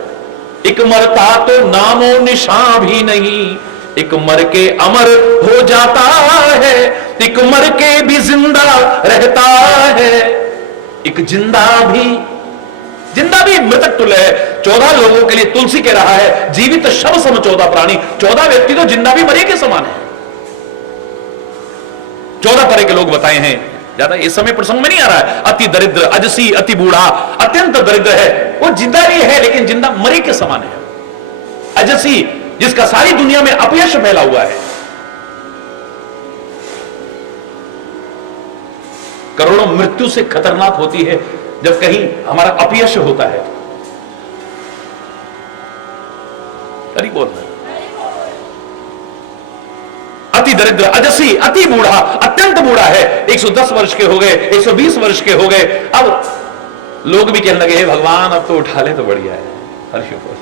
एक मरता तो नामो निशान भी नहीं, एक मर के अमर हो जाता है, एक मर के भी जिंदा रहता है, एक जिंदा भी मृतक तुल्य है। 14 लोगों के लिए तुलसी कह रहा है, जीवित शव सम 14 प्राणी। 14 व्यक्ति तो जिंदा भी मरे के समान है। 14 तरह के लोग बताए हैं, ज्यादा इस समय प्रसंग में नहीं आ रहा है। अति दरिद्र, अजसी, अति बूढ़ा, अत्यंत दरिद्र है, वो जिंदा भी है लेकिन जिंदा मरे के समान है। अजसी, जिसका सारी दुनिया में अपयश फैला हुआ है। करोड़ों मृत्यु से खतरनाक होती है जब कहीं हमारा अपयश होता है। अरे बोलना, अति दरिद्र, अजसी, अति बूढ़ा, अत्यंत बूढ़ा है। 110 वर्ष के हो गए, 120 वर्ष के हो गए। अब लोग भी कहने लगे, हे भगवान अब तो उठा ले तो बढ़िया है। अरे बोल,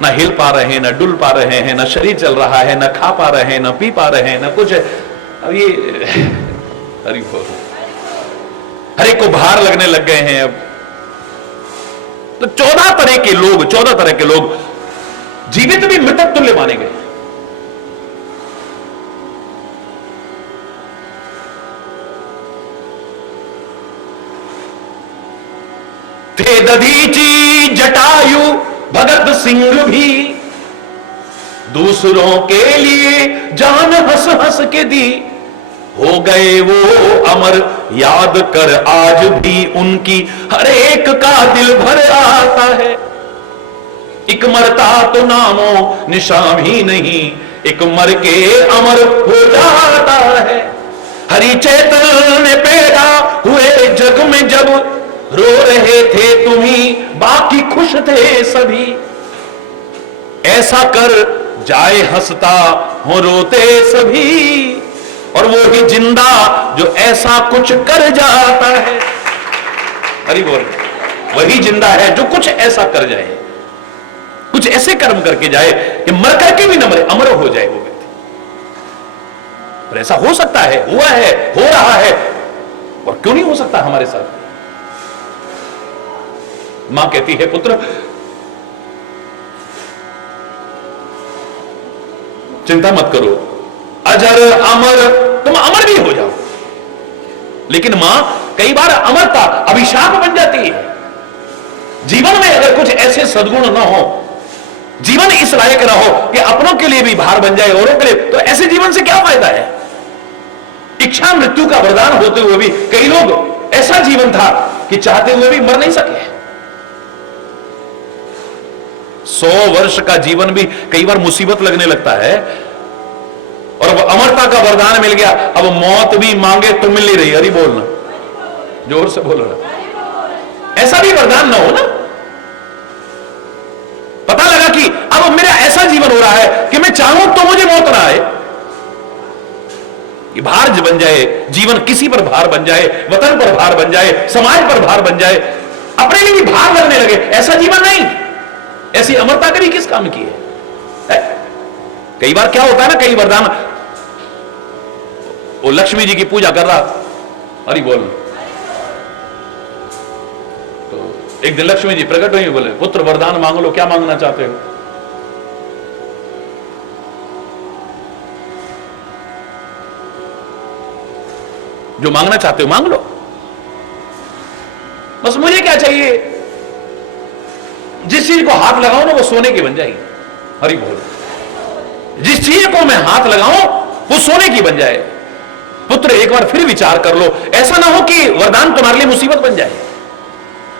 ना हिल पा रहे हैं, ना डुल पा रहे हैं, ना शरीर चल रहा है, ना खा पा रहे हैं, ना पी पा रहे हैं, ना कुछ। अब ये अरे बोल, हर एक को भार लगने लग गए हैं। अब तो 14 तरह के लोग जीवित भी मृतक तुल्य माने गए। थे दधीची जटायु भगत सिंह भी, दूसरों के लिए जान हंस हंस के दी। हो गए वो अमर, याद कर आज भी उनकी हर एक का दिल भर आता है। एक मरता तो नामो निशान भी नहीं, एक मर के अमर हो जाता है। हरि चैतन्य पैदा हुए जग में जब, रो रहे थे तुम्ही बाकी खुश थे सभी। ऐसा कर जाए हंसता हो रोते सभी, और वो ही जिंदा जो ऐसा कुछ कर जाता है। अरे बोल, वही जिंदा है जो कुछ ऐसा कर जाए, कुछ ऐसे कर्म करके जाए कि मर करके भी न मरे, अमर हो जाए वो व्यक्ति। और ऐसा हो सकता है, हुआ है, हो रहा है, और क्यों नहीं हो सकता हमारे साथ? मां कहती है, पुत्र चिंता मत करो, अजर अमर, तुम अमर भी हो जाओ। लेकिन मां, कई बार अमरता अभिशाप बन जाती है। जीवन में अगर कुछ ऐसे सद्गुण ना हो, जीवन इस लायक ना हो कि अपनों के लिए भी भार बन जाए, औरों के लिए, तो ऐसे जीवन से क्या फायदा है? इच्छा मृत्यु का वरदान होते हुए भी कई लोग, ऐसा जीवन था कि चाहते हुए भी मर नहीं सके। 100 वर्ष का जीवन भी कई बार मुसीबत लगने लगता है, और अब अमरता का वरदान मिल गया, अब मौत भी मांगे तो मिल नहीं रही। अरे बोलना, जोर से बोल रहा। ऐसा भी वरदान ना हो ना। पता लगा कि अब मेरा ऐसा जीवन हो रहा है कि मैं चाहूं तो मुझे मौत ना आए। ये भार बन जाए जीवन, किसी पर भार बन जाए, वतन पर भार बन जाए, समाज पर भार बन जाए, अपने लिए भी भार लगने लगे, ऐसा जीवन नहीं। ऐसी अमरता कभी किस काम की है? कई बार क्या होता है ना, कई वरदान, वो लक्ष्मी जी की पूजा कर रहा, अरे बोल, तो एक दिन लक्ष्मी जी प्रकट हुई, बोले, पुत्र वरदान मांग लो, क्या मांगना चाहते हो? जो मांगना चाहते हो मांग लो, बस मुझे क्या चाहिए? जिस चीज को हाथ लगाऊं ना वो सोने की बन जाएगी। हरि बोल, जिस चीज को मैं हाथ लगाऊं वो सोने की बन जाए। पुत्र एक बार फिर विचार कर लो, ऐसा ना हो कि वरदान तुम्हारे लिए मुसीबत बन जाए।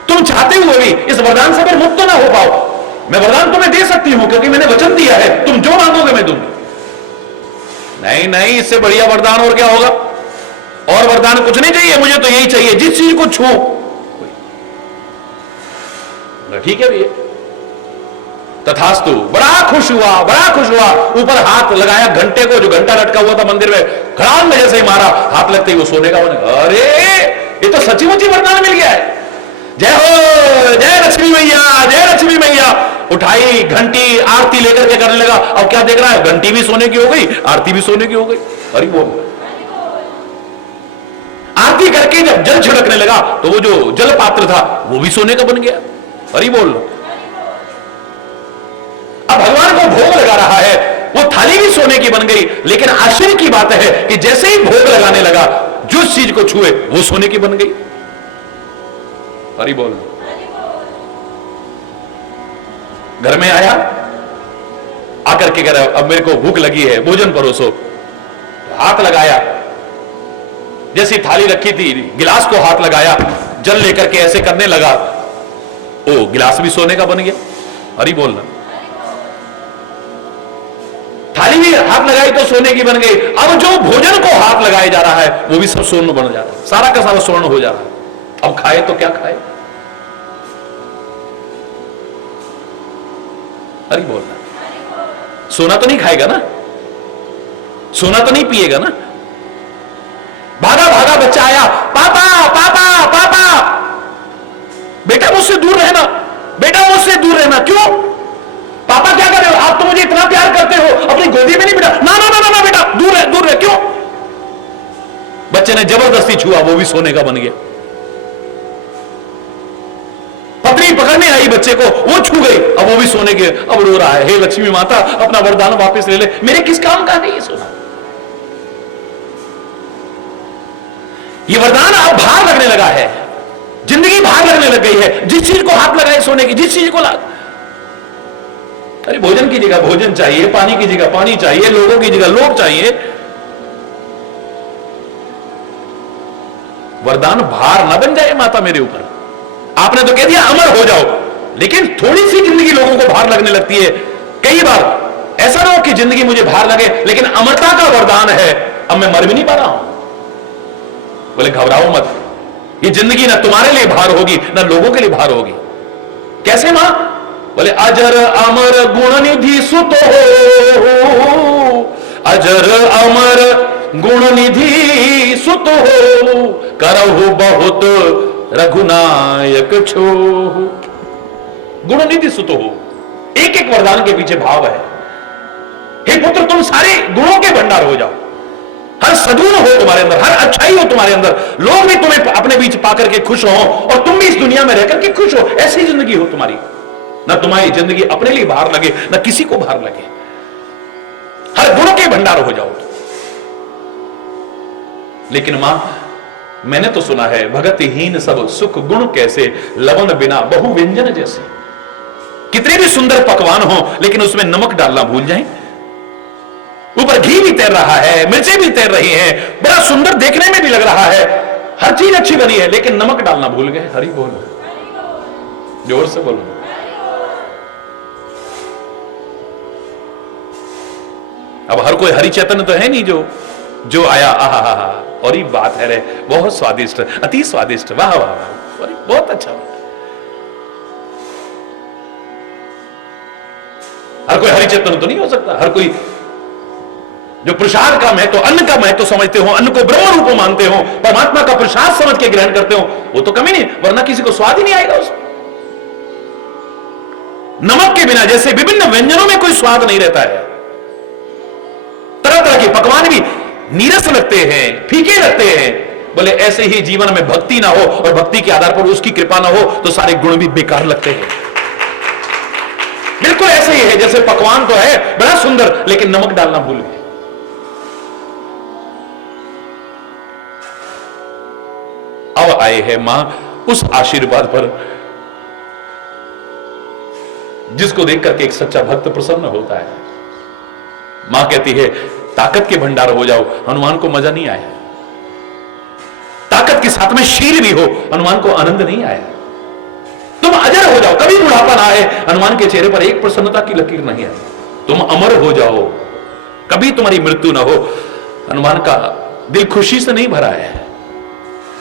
तुम चाहते हुए भी इस वरदान से फिर मुक्त ना हो पाओ। मैं वरदान तुम्हें दे सकती हूं क्योंकि मैंने वचन दिया है, तुम जो मांगोगे मैं दूंगी। नहीं नहीं, इससे बढ़िया वरदान और क्या होगा? और वरदान कुछ नहीं चाहिए, मुझे तो यही चाहिए, जिस चीज को छू। ठीक है भैया, तथास्तु, बड़ा खुश हुआ, बड़ा खुश हुआ। ऊपर हाथ लगाया घंटे को, जो घंटा लटका हुआ था मंदिर में, खड़ाम जैसे ही मारा, हाथ लगते ही वो सोने का बन गया। अरे ये तो सच्ची मुच्ची वरदान मिल गया है। जय हो, जय लक्ष्मी मैया, जय लक्ष्मी मैया। उठाई घंटी, आरती लेकर के करने लगा। अब क्या देख रहा है, घंटी भी सोने की हो गई, आरती भी सोने की हो गई। अरे वो आरती करके जब जल छिड़कने लगा तो वो जो जल पात्र था वो भी सोने का बन गया। अरे बोल, अब भगवान को भोग लगा रहा है, वो थाली भी सोने की बन गई। लेकिन आश्चर्य की बात है कि जैसे ही भोग लगाने लगा, जिस चीज को छुए वो सोने की बन गई। अरे बोल, घर में आया, आकर के कह रहा अब मेरे को भूख लगी है, भोजन परोसो। हाथ लगाया, जैसी थाली रखी थी, गिलास को हाथ लगाया, जल लेकर के ऐसे करने लगा, ओ गिलास भी सोने का बन गया। अरे बोलना, थाली भी हाथ लगाई तो सोने की बन गई। अब जो भोजन को हाथ लगाया जा रहा है वो भी सब स्वर्ण बन जा रहा है, सारा का सारा स्वर्ण हो जा रहा है। अब खाए तो क्या खाए? अरे बोलना, सोना तो नहीं खाएगा ना, सोना तो नहीं पिएगा ना। भागा भागा बच्चा आया, पापा पापा पापा, बेटा मुझसे दूर रहना, बेटा मुझसे दूर रहना। क्यों पापा, क्या कर रहे हो आप? तो मुझे इतना प्यार करते हो, अपनी गोदी में नहीं बेटा। ना ना ना ना बेटा, दूर है, दूर है। क्यों? बच्चे ने जबरदस्ती छुआ, वो भी सोने का बन गया। पत्नी पकड़ने आई बच्चे को, वो छू गई, अब वो भी सोने के। अब रो रहा है, हे लक्ष्मी माता अपना वरदान वापस ले ले, मेरे किस काम का है ये सोना? ये वरदान अब भार लगने लगा है, जिंदगी भार लगने लग गई है। जिस चीज को हाथ लगाए सोने की, जिस चीज को लाग, अरे भोजन की जगह भोजन चाहिए, पानी की जगह पानी चाहिए, लोगों की जगह लोग चाहिए। वरदान भार ना बन जाए माता मेरे ऊपर। आपने तो कह दिया अमर हो जाओ, लेकिन थोड़ी सी जिंदगी लोगों को भार लगने लगती है। कई बार ऐसा ना हो कि जिंदगी मुझे भार लगे, लेकिन अमरता का वरदान है, अब मैं मर भी नहीं पा रहा हूं। बोले घबराओ मत, ये जिंदगी ना तुम्हारे लिए भार होगी ना लोगों के लिए भार होगी। कैसे मां? बोले अजर अमर गुण निधि सुत हो, अजर अमर गुण निधि सुत हो, करहु बहुत रघुनायक छो। गुण निधि सुत हो, एक एक वरदान के पीछे भाव है। हे पुत्र, तुम सारे गुणों के भंडार हो जाओ, हर सगुण हो तुम्हारे अंदर, हर अच्छाई हो तुम्हारे अंदर, लोग भी तुम्हें अपने बीच पाकर के खुश हो और तुम भी इस दुनिया में रहकर के खुश हो। ऐसी जिंदगी हो तुम्हारी, ना तुम्हारी जिंदगी अपने लिए भार लगे ना किसी को भार लगे, हर गुण के भंडार हो जाओ। लेकिन मां, मैंने तो सुना है भगतहीन सब सुख गुण कैसे, लवण बिना बहु व्यंजन जैसे। कितने भी सुंदर पकवान हो लेकिन उसमें नमक डालना भूल जाएं। ऊपर घी भी तैर रहा है, मिर्चें भी तैर रही हैं, बड़ा सुंदर देखने में भी लग रहा है, हर चीज अच्छी बनी है, लेकिन नमक डालना भूल गए। हरि बोल, जोर से बोलो। अब हर कोई हरि चैतन्य तो है नहीं जो आया, आहा हा हा, और ये बात है रे, बहुत स्वादिष्ट, अति स्वादिष्ट, वाह वाह वाह, बहुत अच्छा। हर कोई हरि चैतन्य तो नहीं हो सकता। हर कोई जो प्रसाद का महत्व, अन्न का महत्व समझते हो, अन्न को ब्रह्म रूप मानते हो, परमात्मा का प्रसाद समझ के ग्रहण करते हो, वो तो कमी नहीं, वरना किसी को स्वाद ही नहीं आएगा उसमें। नमक के बिना जैसे विभिन्न व्यंजनों में कोई स्वाद नहीं रहता है, तरह तरह के पकवान भी नीरस लगते हैं, फीके लगते हैं, बोले ऐसे ही जीवन में भक्ति ना हो और भक्ति के आधार पर उसकी कृपा ना हो तो सारे गुण भी बेकार लगते हैं। बिल्कुल ऐसे ही है जैसे पकवान तो है बड़ा सुंदर, लेकिन नमक डालना भूल गए। अब आए हैं मां उस आशीर्वाद पर जिसको देख करके एक सच्चा भक्त प्रसन्न होता है। मां कहती है ताकत के भंडार हो जाओ, हनुमान को मजा नहीं आया। ताकत के साथ में शील भी हो, हनुमान को आनंद नहीं आया। तुम अजर हो जाओ, कभी बुढ़ापा ना आए, हनुमान के चेहरे पर एक प्रसन्नता की लकीर नहीं आई। तुम अमर हो जाओ, कभी तुम्हारी मृत्यु ना हो, हनुमान का दिल खुशी से नहीं भरा है।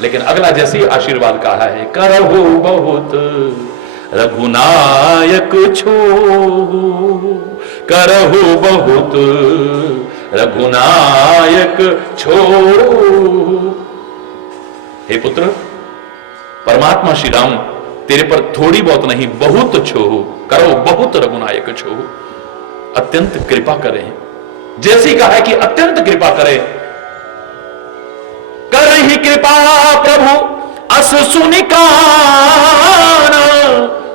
लेकिन अगला जैसे आशीर्वाद कहा है, करहु बहुत रघुनायक छोहु करहु बहुत रघुनायक छोहु। हे पुत्र, परमात्मा श्री राम तेरे पर थोड़ी बहुत नहीं बहुत छोहु करो बहुत रघुनायक छोहु, अत्यंत कृपा करें। जैसी कहा है कि अत्यंत कृपा करें, करहि कृपा प्रभु अस सुनिकाना,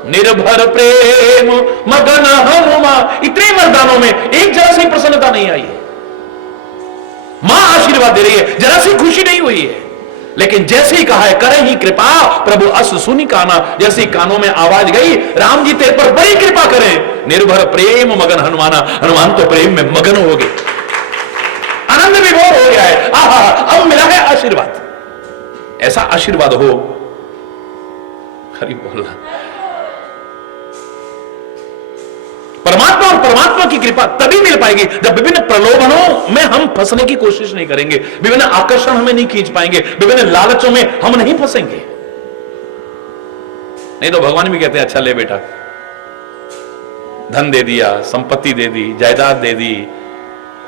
निर्भर प्रेम मगन हनुमा। इतने वरदानों में एक जरा सी प्रसन्नता नहीं आई है। मां आशीर्वाद दे रही है, जरा सी खुशी नहीं हुई है, लेकिन जैसे ही कहा है करे ही कृपा प्रभु अस सुनी काना, जैसे ही कानों में आवाज गई राम जी तेरे पर बड़ी कृपा करें, निर्भर प्रेम मगन हनुमाना, हनुमान तो प्रेम में मगन हो गए, आनंद विभोर हो गया है। आहा, अब मिला है आशीर्वाद। ऐसा आशीर्वाद हो, हरि बोलना। परमात्मा और परमात्मा की कृपा तभी मिल पाएगी जब विभिन्न प्रलोभनों में हम फंसने की कोशिश नहीं करेंगे, विभिन्न आकर्षण हमें नहीं खींच पाएंगे, विभिन्न लालचों में हम नहीं फंसेंगे। नहीं तो भगवान भी कहते हैं अच्छा ले बेटा, धन दे दिया, संपत्ति दे दी, जायदाद दे दी,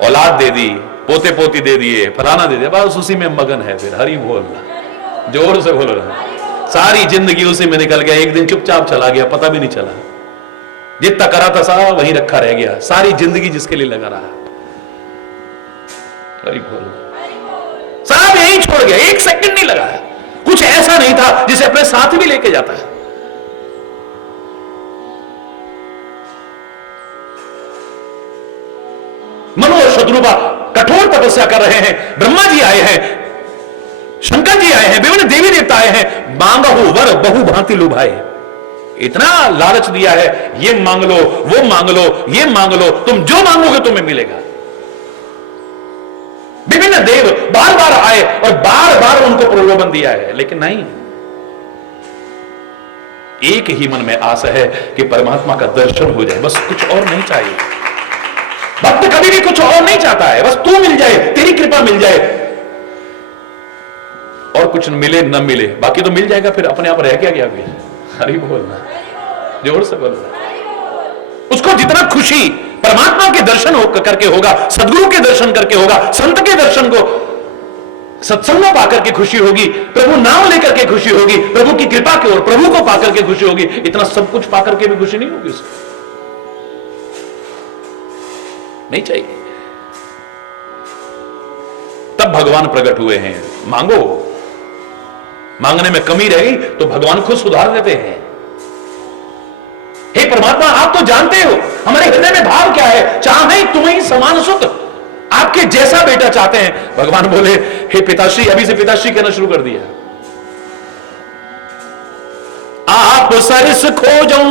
औलाद दे दी, पोते पोती दे दिए, फलाना दे दिया, बस उसी में मगन है। फिर हरि बोलना, जोर से बोल रहा, सारी जिंदगी उसी में निकल गया, एक दिन चुपचाप चला गया, पता भी नहीं चला। जितना करा था सारा वहीं रखा रह गया, सारी जिंदगी जिसके लिए लगा रहा। हरि बोल, सब यही छोड़ गया, एक सेकंड नहीं लगा है। कुछ ऐसा नहीं था जिसे अपने साथ भी लेके जाता है। मनु और शत्रुपा कठोर तपस्या कर रहे हैं, ब्रह्मा जी आए हैं, शंकर जी आए हैं, विभिन्न देवी देवता आए हैं, मांगहु वर बहु भांति लुभाए। इतना लालच दिया है, ये मांग लो, वो मांग लो, ये मांग लो, तुम जो मांगोगे तुम्हें मिलेगा। विभिन्न देव बार बार आए और बार बार उनको प्रलोभन दिया है, लेकिन नहीं, एक ही मन में आस है कि परमात्मा का दर्शन हो जाए, बस कुछ और नहीं चाहिए। भक्त कभी भी कुछ और नहीं चाहता है, बस तू मिल जाए, तेरी कृपा मिल जाए, और कुछ मिले न मिले, बाकी तो मिल जाएगा, फिर अपने आप रह गया फिर। हरि बोलना, जोर से बोलना। उसको जितना खुशी परमात्मा के दर्शन करके होगा, सदगुरु के दर्शन करके होगा, संत के दर्शन को सत्संग में पाकर के खुशी होगी, प्रभु नाम लेकर के खुशी होगी, प्रभु की कृपा की ओर प्रभु को पाकर के खुशी होगी, इतना सब कुछ पाकर के भी खुशी नहीं होगी उसको, नहीं चाहिए। तब भगवान प्रकट हुए हैं। मांगो, मांगने में कमी रही तो भगवान खुद सुधार देते हैं। हे परमात्मा, आप तो जानते हो हमारे हृदय में भाव क्या है, चाहे तुम्हें समान सुत, आपके जैसा बेटा चाहते हैं। भगवान बोले हे पिताश्री, अभी से पिताश्री कहना शुरू कर दिया। आप सरस खोजो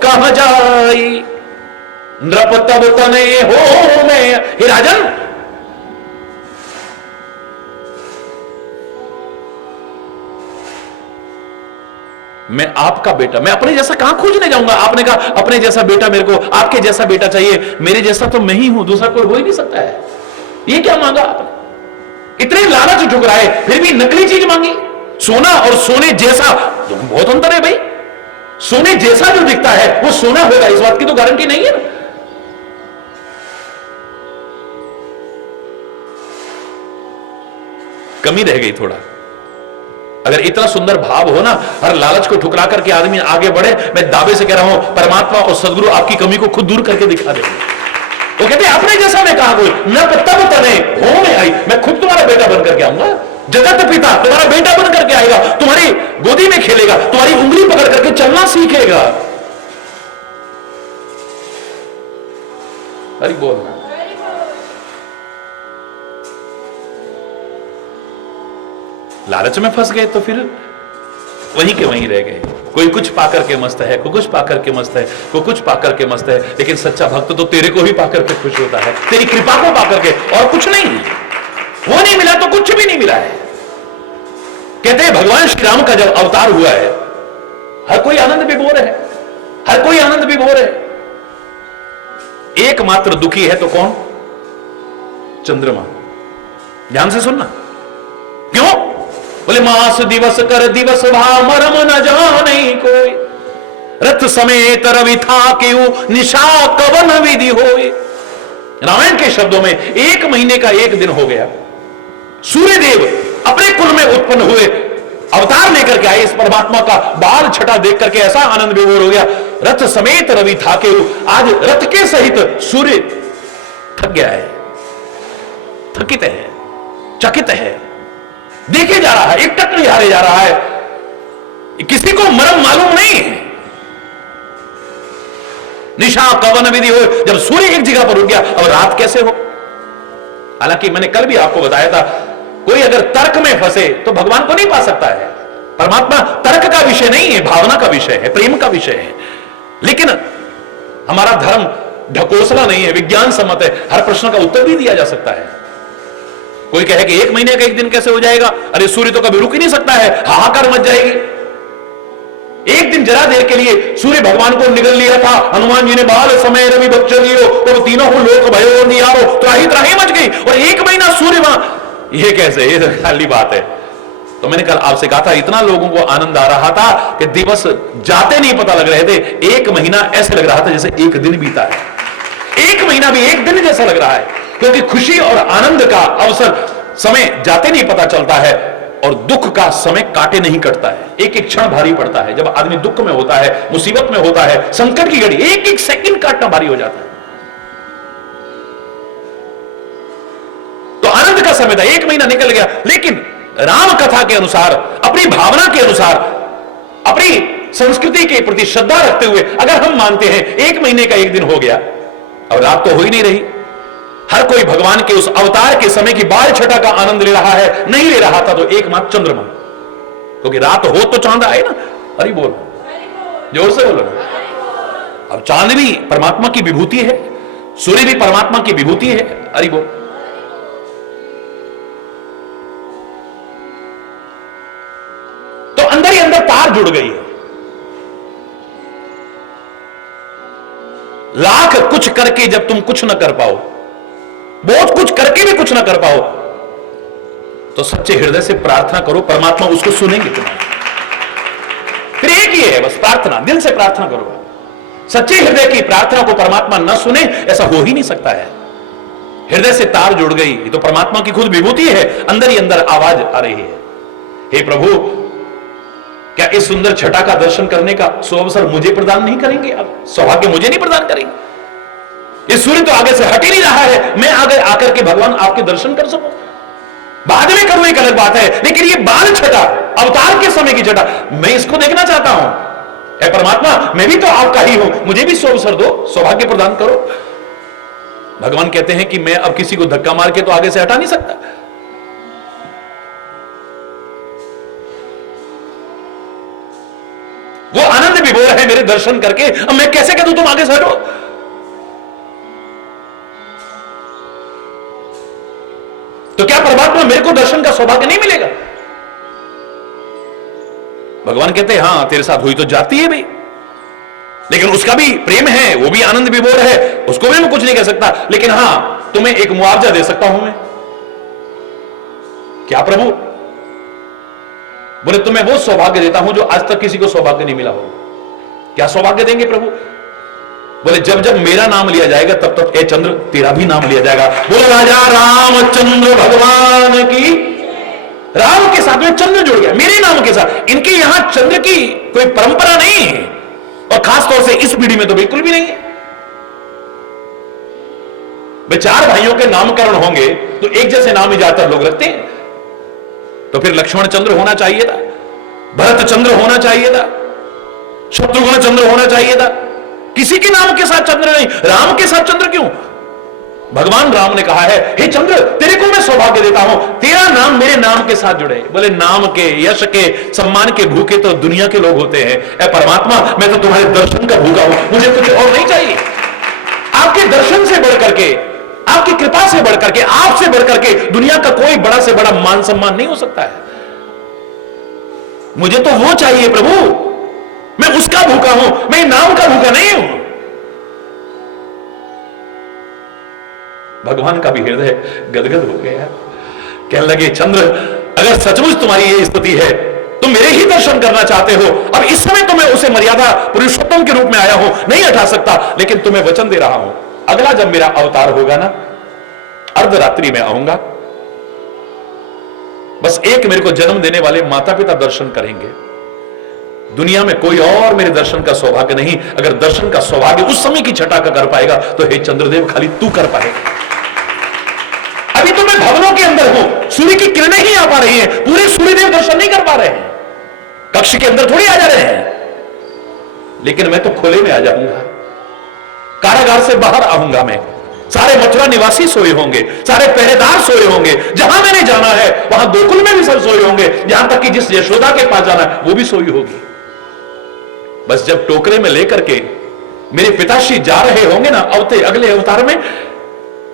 कहां जाई, नृप तब तने हो मैं। हे राजन, मैं आपका बेटा, मैं अपने जैसा कहां खोजने जाऊंगा। आपने कहा अपने जैसा बेटा मेरे को, आपके जैसा बेटा चाहिए, मेरे जैसा तो मैं ही हूं, दूसरा कोई हो ही नहीं सकता है। ये क्या मांगा आपने? इतने लालच ठुकराए फिर भी नकली चीज मांगी। सोना और सोने जैसा बहुत अंतर है भाई। सोने जैसा जो दिखता है वो सोना होगा, इस बात की तो गारंटी नहीं है ना। कमी रह गई थोड़ा। अगर इतना सुंदर भाव हो ना, हर लालच को ठुकरा करके आदमी आगे बढ़े, मैं दावे से कह रहा हूं परमात्मा और सदगुरु आपकी कमी को खुद दूर करके दिखा देंगे। वो कहते हैं अपने जैसा मैं कहा कोई न तब तने हो में आई, मैं खुद तुम्हारा बेटा बन करके आऊंगा। जगत पिता तुम्हारा बेटा बन करके आएगा, तुम्हारी गोदी में खेलेगा, तुम्हारी उंगली पकड़ करके चलना सीखेगा। हरि बोलना। लालच में फंस गए तो फिर वहीं के वहीं रह गए। कोई कुछ पाकर के मस्त है, कोई कुछ पाकर के मस्त है, कोई कुछ पाकर के मस्त है, लेकिन सच्चा भक्त तो तेरे को ही पाकर के खुश होता है, तेरी कृपा को पाकर के, और कुछ नहीं। वो नहीं मिला तो कुछ भी नहीं मिला है। कहते हैं भगवान श्री राम का जब अवतार हुआ है, हर कोई आनंद विभोर है, हर कोई आनंद विभोर है। एकमात्र दुखी है तो कौन? चंद्रमा। ध्यान से सुनना। क्यों? बोले मास दिवस कर दिवस भा मरम न जाने कोई, रथ समेत रवि था केऊ निशा कवन विधि होए। रामायण के शब्दों में 1 महीने का 1 दिन हो गया। सूर्यदेव अपने कुल में उत्पन्न हुए, अवतार लेकर के आए। इस परमात्मा का बाल छटा देख करके ऐसा आनंद विभोर हो गया। रथ समेत रवि था केऊ, आज रथ के सहित सूर्य थक गया है, थकित है, चकित है, देखे जा रहा है, एकटक निहारे जा रहा है, किसी को मर्म मालूम नहीं है। निशा कवन विधि हो, जब सूर्य एक जगह पर रुक गया, अब रात कैसे हो। हालांकि मैंने कल भी आपको बताया था, कोई अगर तर्क में फंसे तो भगवान को नहीं पा सकता है। परमात्मा तर्क का विषय नहीं है, भावना का विषय है, प्रेम का विषय है। लेकिन हमारा धर्म ढकोसला नहीं है, विज्ञान सम्मत है, हर प्रश्न का उत्तर भी दिया जा सकता है। कोई कहे कि 1 महीने का 1 दिन कैसे हो जाएगा, अरे सूर्य तो कभी रुक ही नहीं सकता है, हाहाकार मच जाएगी। 1 दिन जरा देर के लिए सूर्य भगवान को निगल लिया था। हनुमान जी ने बाल समय रवि बच्चों लियो तो तीनों लोक भयो निहारो, त्राही त्राही मच गई। और 1 महीना सूर्य वहां, ये कैसे, ये खाली बात है। तो मैंने कल आपसे कहा था, इतना लोगों को आनंद आ रहा था कि दिवस जाते नहीं पता लग रहे थे। 1 महीना ऐसे लग रहा था जैसे 1 दिन बीता है, 1 महीना भी 1 दिन जैसा लग रहा है। क्योंकि खुशी और आनंद का अवसर, समय जाते नहीं पता चलता है, और दुख का समय काटे नहीं कटता है। एक एक क्षण भारी पड़ता है। जब आदमी दुख में होता है, मुसीबत में होता है, संकट की घड़ी, एक एक सेकंड काटना भारी हो जाता है। तो आनंद का समय था, 1 महीना निकल गया। लेकिन राम कथा के अनुसार, अपनी भावना के अनुसार, अपनी संस्कृति के प्रति श्रद्धा रखते हुए अगर हम मानते हैं 1 महीने का 1 दिन हो गया, अब रात तो हो ही नहीं रही। हर कोई भगवान के उस अवतार के समय की बाल छटा का आनंद ले रहा है, नहीं ले रहा था तो एकमात्र चंद्रमा, क्योंकि रात हो तो चांद आए ना। अरे बोल, जोर से बोलो ना। अब चांद भी परमात्मा की विभूति है, सूर्य भी परमात्मा की विभूति है। अरे बोल। तो अंदर ही अंदर तार जुड़ गई है। लाख कुछ करके जब तुम कुछ न कर पाओ, बहुत कुछ करके भी कुछ ना कर पाओ, तो सच्चे हृदय से प्रार्थना करो, परमात्मा उसको सुनेंगे तुम्हारे। फिर एक ही है बस, प्रार्थना, दिल से प्रार्थना करो। सच्चे हृदय की प्रार्थना को परमात्मा न सुने, ऐसा हो ही नहीं सकता है। हृदय से तार जुड़ गई, ये तो परमात्मा की खुद विभूति है। अंदर ही अंदर आवाज आ रही है, हे प्रभु, क्या इस सुंदर छटा का दर्शन करने का सुअवसर मुझे प्रदान नहीं करेंगे आप? सौभाग्य मुझे नहीं प्रदान करेंगे? ये सूर्य तो आगे से हट ही नहीं रहा है, मैं आगे आकर के भगवान आपके दर्शन कर सकूं। बाद में करूं एक अलग बात है, लेकिन ये बाल छटा, अवतार के समय की छटा, मैं इसको देखना चाहता हूं। हे परमात्मा, मैं भी तो आपका ही हूं, मुझे भी अवसर दो, सौभाग्य प्रदान करो। भगवान कहते हैं कि मैं अब किसी को धक्का मार के तो आगे से हटा नहीं सकता। वो आनंद विभोर है मेरे दर्शन करके, अब मैं कैसे कह दूं तुम आगे से हटो? तो क्या परमात्मा मेरे को दर्शन का सौभाग्य नहीं मिलेगा? भगवान कहते हैं हां, तेरे साथ हुई तो जाती है भाई, लेकिन उसका भी प्रेम है, वो भी आनंद विभोर है, उसको भी मैं कुछ नहीं कह सकता। लेकिन हां, तुम्हें एक मुआवजा दे सकता हूं मैं। क्या प्रभु? बोले तुम्हें वो सौभाग्य देता हूं जो आज तक किसी को सौभाग्य नहीं मिला हो। क्या सौभाग्य देंगे प्रभु? बोले जब जब मेरा नाम लिया जाएगा तब तक, ए चंद्र, तेरा भी नाम लिया जाएगा। बोले राजा रामचंद्र भगवान की। राम के साथ में चंद्र जुड़ गया, मेरे नाम के साथ। इनके यहां चंद्र की कोई परंपरा नहीं है, और खासतौर से इस पीढ़ी में तो बिल्कुल भी नहीं है। वे 4 भाइयों के नामकरण होंगे तो एक जैसे नाम ही ज्यादातर लोग रखते हैं। तो फिर लक्ष्मण चंद्र होना चाहिए था, भरत चंद्र होना चाहिए था, शत्रुघ्न चंद्र होना चाहिए था। किसी के नाम के साथ चंद्र नहीं, राम के साथ चंद्र क्यों? भगवान राम ने कहा है, हे चंद्र, तेरे को मैं सौभाग्य देता हूं, तेरा नाम मेरे नाम के साथ जुड़े। बोले नाम के, यश के, सम्मान के भूखे तो दुनिया के लोग होते हैं। ऐ परमात्मा, मैं तो तुम्हारे दर्शन का भूखा हूं, मुझे कुछ और नहीं चाहिए। आपके दर्शन से बढ़कर के, आपकी कृपा से बढ़कर के, आपसे बढ़कर के दुनिया का कोई बड़ा से बड़ा मान सम्मान नहीं हो सकता है। मुझे तो वो चाहिए प्रभु, मैं उसका भूखा हूं, मैं नाम का भूखा नहीं हूं। भगवान का भी हृदय गदगद हो गया, कहने लगे चंद्र, अगर सचमुच तुम्हारी ये स्थिति है तुम मेरे ही दर्शन करना चाहते हो। अब इस समय तो मैं उसे मर्यादा पुरुषोत्तम के रूप में आया हूं, नहीं हटा सकता, लेकिन तुम्हें वचन दे रहा हूं, अगला जब मेरा अवतार होगा ना, अर्धरात्रि में आऊंगा, बस एक मेरे को जन्म देने वाले माता पिता दर्शन करेंगे, दुनिया में कोई और मेरे दर्शन का सौभाग्य नहीं। अगर दर्शन का सौभाग्य उस समय की छटा का कर पाएगा तो हे चंद्रदेव खाली तू कर पाएगा। अभी तो मैं भवनों के अंदर हूं, सूर्य की किरणें ही आ पा रही हैं, पूरे सूर्यदेव दर्शन नहीं कर पा रहे हैं, कक्ष के अंदर थोड़ी आ जा रहे हैं, लेकिन मैं तो खुले में आ जाऊंगा, कारागार से बाहर आऊंगा मैं, सारे मथुरा निवासी सोए होंगे, सारे पहरेदार सोए होंगे, जहां मैंने जाना है वहां गोकुल में भी सब सोए होंगे, यहां तक कि जिस यशोदा के पास जाना है वो भी सोई होगी। बस जब टोकरे में लेकर के मेरे पिताश्री जा रहे होंगे ना अगले अवतार में,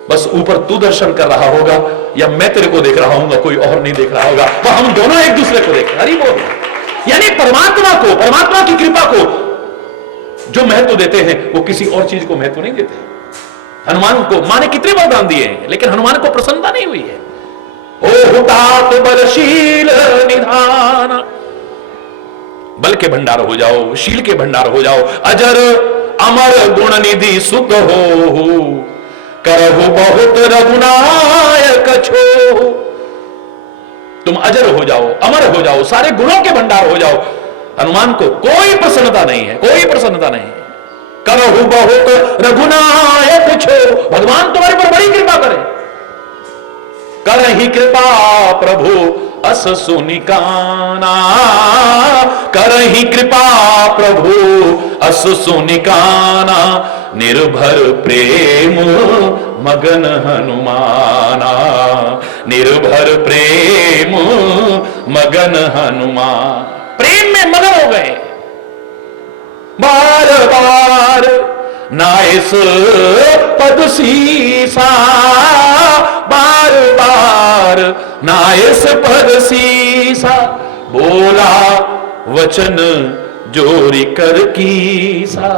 बस ऊपर तू दर्शन कर रहा होगा या मैं तेरे को देख रहा हूंगा, कोई और नहीं देख रहा होगा, वह हम दोनों एक दूसरे को देख, हरि बोल। यानी परमात्मा को, परमात्मा की कृपा को जो महत्व देते हैं वो किसी और चीज को महत्व नहीं देते। हनुमान को मां ने कितने वरदान दिए हैं, लेकिन हनुमान को प्रसन्नता नहीं हुई है। ओ हुतात बलशील निधान, बल के भंडार हो जाओ, शील के भंडार हो जाओ, अजर अमर गुण निधि सुख हो, करहु बहुत रघुनायक छो। तुम अजर हो जाओ, अमर हो जाओ, सारे गुणों के भंडार हो जाओ। हनुमान को कोई प्रसन्नता नहीं है, कोई प्रसन्नता नहीं है। करहु बहुत रघुनायक छो, भगवान तुम्हारे पर बड़ी कृपा करे, करहि कृपा प्रभु अस सुनिकाना, करहि कृपा प्रभु अस सुनिकाना, निर्भर प्रेम मगन हनुमाना, निर्भर प्रेम मगन हनुमान। प्रेम में मगन हो गए, बार बार नाइस पद सीसा, बार बार नाइस पद सीसा, बोला वचन जोरी कर कीसा।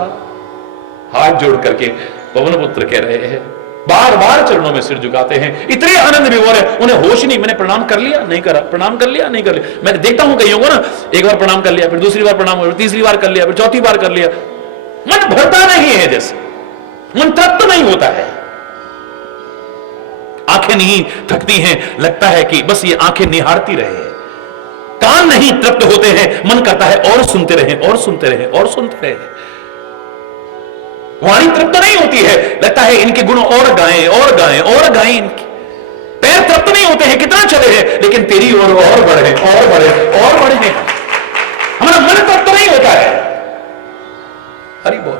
हाथ जोड़ करके पवन पुत्र कह रहे हैं, बार बार चरणों में सिर झुकाते हैं, इतने आनंद विभोर है, उन्हें होश नहीं, मैंने प्रणाम कर लिया नहीं करा, प्रणाम कर लिया नहीं कर लिया। मैं देखता हूं कईयों को ना, एक बार प्रणाम कर लिया, फिर दूसरी बार प्रणाम, तीसरी बार कर लिया, फिर चौथी बार कर लिया, मन भरता नहीं है, जैसे मन तृप्त नहीं होता है, आंखें नहीं थकती हैं, लगता है कि बस ये आंखें निहारती रहे, कान नहीं तृप्त होते हैं, मन करता है और सुनते रहे और सुनते रहे और सुनते रहे, वाणी तृप्त नहीं होती है, लगता है इनके गुण और गाएं और गाएं और गाएं, इनकी पैर तृप्त नहीं होते हैं, कितना चले हैं, लेकिन तेरी ओर और बढ़े और बढ़े और बढ़े, हमारा मन तृप्त नहीं होता है। हरि बोल।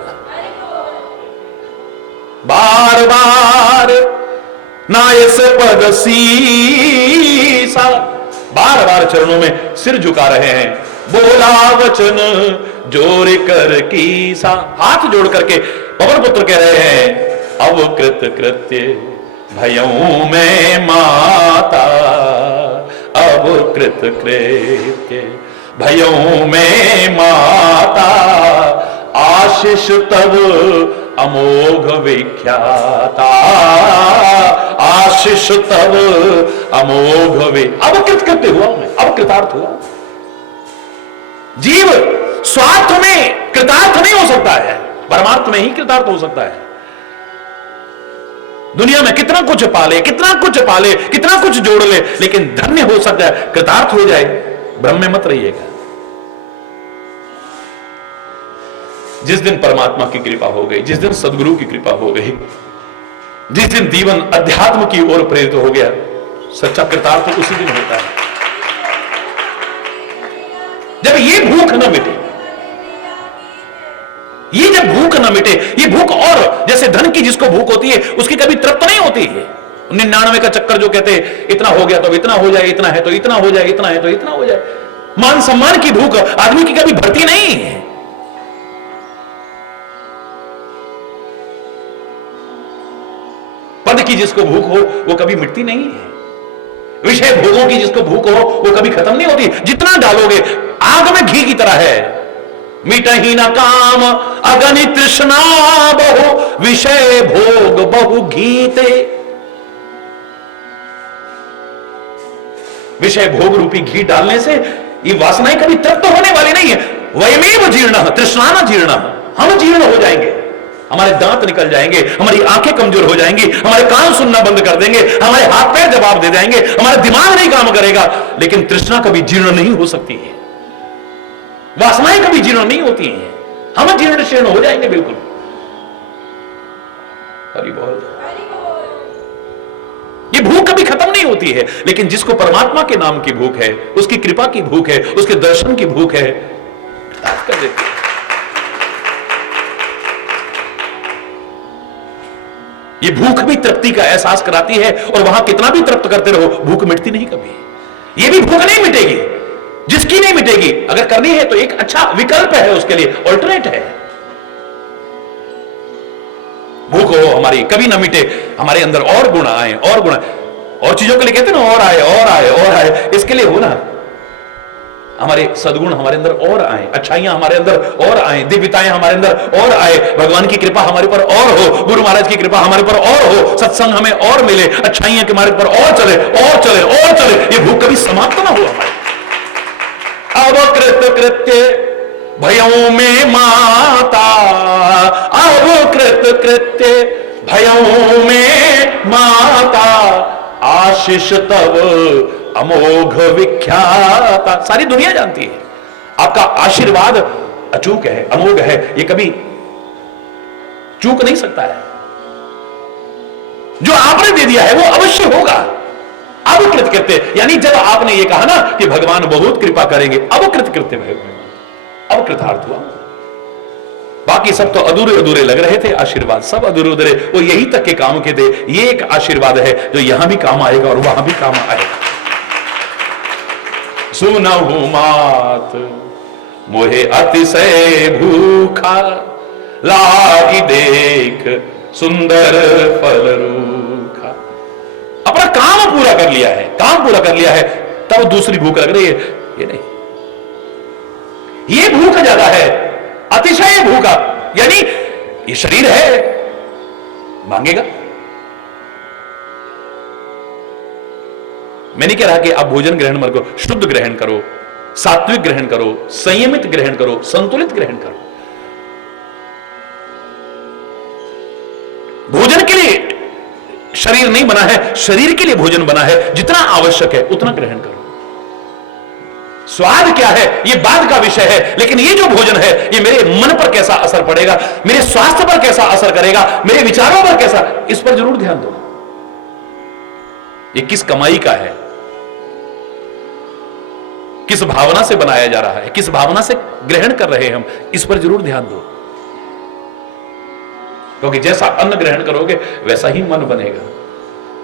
बार बार नायस पद सीसा, बार बार चरणों में सिर झुका रहे हैं, बोला वचन जोर कर कीसा, हाथ जोड़ करके पवन पुत्र कह रहे हैं, अब कृत कृत्य भयऊ में माता, अब कृत कृत्य भयऊ में माता, आशीष तब अमोघ विख्याता, आशीष तब अमोघ वे। अब कृतकृत्य हुआ मैं, अब कृतार्थ हुआ। जीव स्वार्थ में कृतार्थ नहीं हो सकता है, परमार्थ में ही कृतार्थ हो सकता है। दुनिया में कितना कुछ पाले, कितना कुछ पाले, कितना कुछ जोड़ ले, लेकिन धन्य हो सकता है, कृतार्थ हो जाए, भ्रम में मत रहिएगा। जिस दिन परमात्मा की कृपा हो गई, जिस दिन सदगुरु की कृपा हो गई, जिस दिन जीवन अध्यात्म की ओर प्रेरित हो गया, सच्चा कृतार्थ उसी दिन होता है, जब ये भूख न मिटे, ये जब भूख न मिटे, ये भूख और जैसे धन की जिसको भूख होती है उसकी कभी तृप्त नहीं होती है। 99 का चक्कर जो कहते हैं, इतना हो गया तो इतना हो जाए, इतना है तो इतना हो जाए, इतना है तो इतना हो जाए, मान सम्मान की भूख आदमी की कभी भरती नहीं है। पद की जिसको भूख हो वो कभी मिटती नहीं है, विषय भोगों की जिसको भूख हो वो कभी खत्म नहीं होती, जितना डालोगे आग में घी की तरह है। मिटहि न काम अगनि तृष्णा बहु, विषय भोग बहु घीते। विषय भोग रूपी घी डालने से ये वासनाएं कभी तृप्त होने वाली नहीं है। वयमेव जीर्ण तृष्णा जीर्ण, हम जीर्ण हो जाएंगे, हमारे दांत निकल जाएंगे, हमारी आंखें कमजोर हो जाएंगी, हमारे कान सुनना बंद कर देंगे, हमारे हाथ पैर जवाब दे देंगे, हमारा दिमाग नहीं काम करेगा, लेकिन तृष्णा कभी जीर्ण नहीं हो सकती है, वासनाएं कभी जीर्ण नहीं होती हैं, हम जीर्ण शीर्ण हो जाएंगे बिल्कुल। हरि बोल। ये भूख कभी खत्म नहीं होती है, लेकिन जिसको परमात्मा के नाम की भूख है, उसकी कृपा की भूख है, उसके दर्शन की भूख है, कर देती है। ये भूख भी तृप्ति का एहसास कराती है, और वहां कितना भी तृप्त करते रहो, भूख मिटती नहीं कभी। ये भी भूख नहीं मिटेगी, जिसकी नहीं मिटेगी, अगर करनी है तो एक अच्छा विकल्प है उसके लिए, ऑल्टरनेट है। भूख हो हमारी कभी ना मिटे, हमारे अंदर और गुण आए, और गुण, और चीजों के लिए कहते हैं ना, और आए और आए और आए, इसके लिए हो ना, हमारे सद्गुण हमारे अंदर और आए, अच्छाइयां हमारे अंदर और आए, दिव्यताएं हमारे अंदर और आए, भगवान की कृपा हमारे पर और हो, गुरु महाराज की कृपा हमारे पर और हो, सत्संग हमें और मिले, अच्छाइयां के मार्ग पर और चले और चले और चले, ये भूख कभी समाप्त ना हो हमारे। अवकृत कृत्य भयों में माता, अवकृत कृत्य भयों में माता, आशीष तब अमोघ विख्याता। सारी दुनिया जानती है आपका आशीर्वाद अचूक है, अमोघ है, ये कभी चूक नहीं सकता है। जो आपने दे दिया है वो अवश्य होगा। अवकृत कृत्य, यानी जब आपने ये कहा ना कि भगवान बहुत कृपा करेंगे, अवकृत कृत्य भगवान, अवकृतार्थ हुआ। बाकी सब तो अधूरे अधूरे लग रहे थे आशीर्वाद, सब अधूरे अधूरे, वो यही तक के काम के थे। ये एक आशीर्वाद है जो यहां भी काम आएगा और वहां भी काम आएगा। सुनहु मात मोहे अतिशय भूखा, लागी देख सुंदर फल रूखा। अपना काम पूरा कर लिया है, काम पूरा कर लिया है, तब दूसरी भूख लग रही है, ये नहीं। ये भूख ज्यादा है, अतिशय भूखा, यानी ये शरीर है, मांगेगा। मैं नहीं कह रहा कि आप भोजन ग्रहण मत करो, शुद्ध ग्रहण करो, सात्विक ग्रहण करो, संयमित ग्रहण करो, संतुलित ग्रहण करो। भोजन के लिए शरीर नहीं बना है, शरीर के लिए भोजन बना है, जितना आवश्यक है उतना ग्रहण करो। स्वाद क्या है ये बाद का विषय है, लेकिन ये जो भोजन है ये मेरे मन पर कैसा असर पड़ेगा, मेरे स्वास्थ्य पर कैसा असर करेगा, मेरे विचारों पर कैसा, इस पर जरूर ध्यान दो। ये किस कमाई का है, किस भावना से बनाया जा रहा है, किस भावना से ग्रहण कर रहे हैं हम, इस पर जरूर ध्यान दो। क्योंकि जैसा अन्न ग्रहण करोगे वैसा ही मन बनेगा।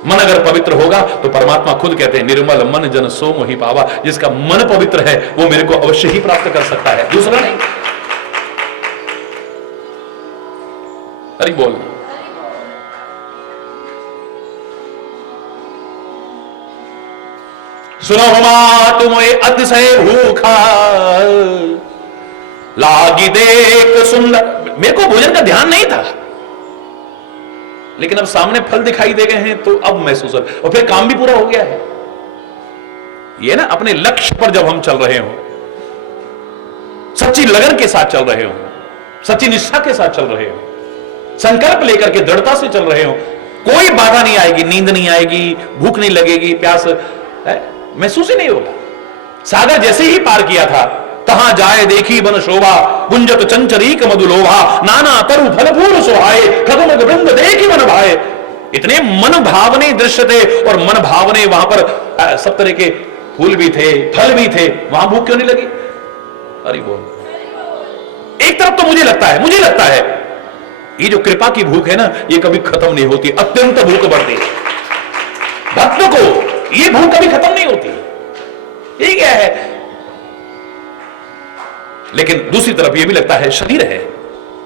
मन अगर पवित्र होगा तो परमात्मा खुद कहते हैं, निर्मल मन जन सो मोहि पावा। जिसका मन पवित्र है वो मेरे को अवश्य ही प्राप्त कर सकता है, दूसरा नहीं। अरे बोल। सुनो मात मोहे अतिशय भूखा, लागी देख सुंदर। मेरे को भोजन का ध्यान नहीं था, लेकिन अब सामने फल दिखाई दे गए हैं तो अब महसूस हो, और फिर काम भी पूरा हो गया है। ये ना अपने लक्ष्य पर जब हम चल रहे हो, सच्ची लगन के साथ चल रहे हो, सच्ची निष्ठा के साथ चल रहे हो, संकल्प लेकर के दृढ़ता से चल रहे हो, कोई बाधा नहीं आएगी, नींद नहीं आएगी, भूख नहीं लगेगी, प्यास महसूस ही नहीं होगा। सागर जैसे ही पार किया था, तहां जाए देखी बन शोभा, गुंजत चंचरीक मधुलोभा, नाना तरु फलपूर सोहाए, खगमग वृंद देखी मन भाए। इतने मन भावने दृश्य थे, और मन भावने वहां पर सब तरह के फूल भी थे, फल भी थे, वहां भूख क्यों नहीं लगी? अरे बोल। एक तरफ तो मुझे लगता है ये जो कृपा की भूख है ना, ये कभी खत्म नहीं होती, अत्यंत भूख बढ़ती है भक्त को, ये भूख कभी खत्म नहीं होती। ये क्या है? लेकिन दूसरी तरफ ये भी लगता है शरीर है,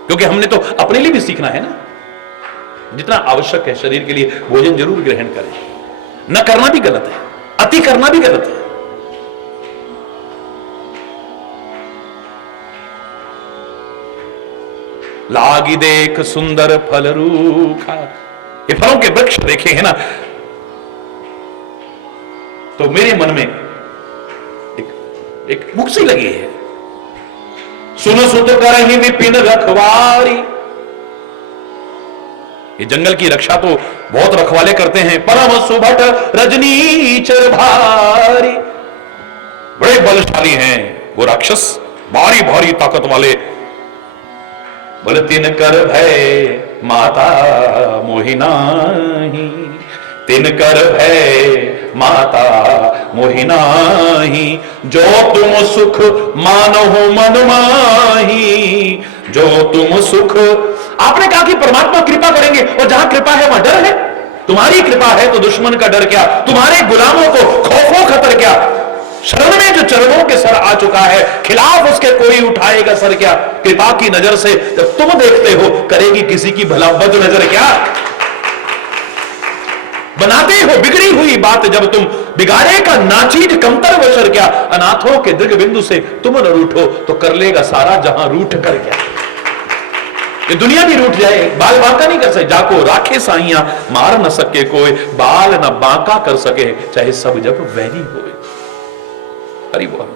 क्योंकि हमने तो अपने लिए भी सीखना है ना, जितना आवश्यक है शरीर के लिए भोजन जरूर ग्रहण करें। न करना भी गलत है, अति करना भी गलत है। लागी देख सुंदर फल रूखा। ये फलों के वृक्ष देखे हैं ना, तो मेरे मन में एक एक मुक्सी लगी है। सुन सुत करहि विपिन रखवारी, ये जंगल की रक्षा तो बहुत रखवाले करते हैं। परम सुभट रजनीचर भारी, बड़े बलशाली हैं वो राक्षस, भारी भारी ताकत वाले। बोले तिन कर भय माता मोहि नाहि, तिन कर भय माता मोहि नाहि, जो तुम सुख मानहु मन माही, जो तुम सुख। आपने कहा कि परमात्मा कृपा करेंगे, और जहां कृपा है वहां डर है। तुम्हारी कृपा है तो दुश्मन का डर क्या, तुम्हारे गुलामों को खौफो खतर क्या। शरण में जो चरणों के सर आ चुका है, खिलाफ उसके कोई उठाएगा सर क्या। कृपा की नजर से जब तुम देखते हो, करेगी किसी की भला बद नजर क्या। बनाते हो बिगड़ी हुई बात जब तुम, बिगाड़े का नाचीज कमतर वशर क्या। अनाथों के दृग बिंदु से तुम न रूठो, तो कर लेगा सारा जहां रूठ कर क्या। ये दुनिया भी रूठ जाए, बाल बांका नहीं कर सके, जाको राखे साइया मार न सके कोई, बाल न बांका कर सके चाहे सब जब वैरी होए। हरि बोल।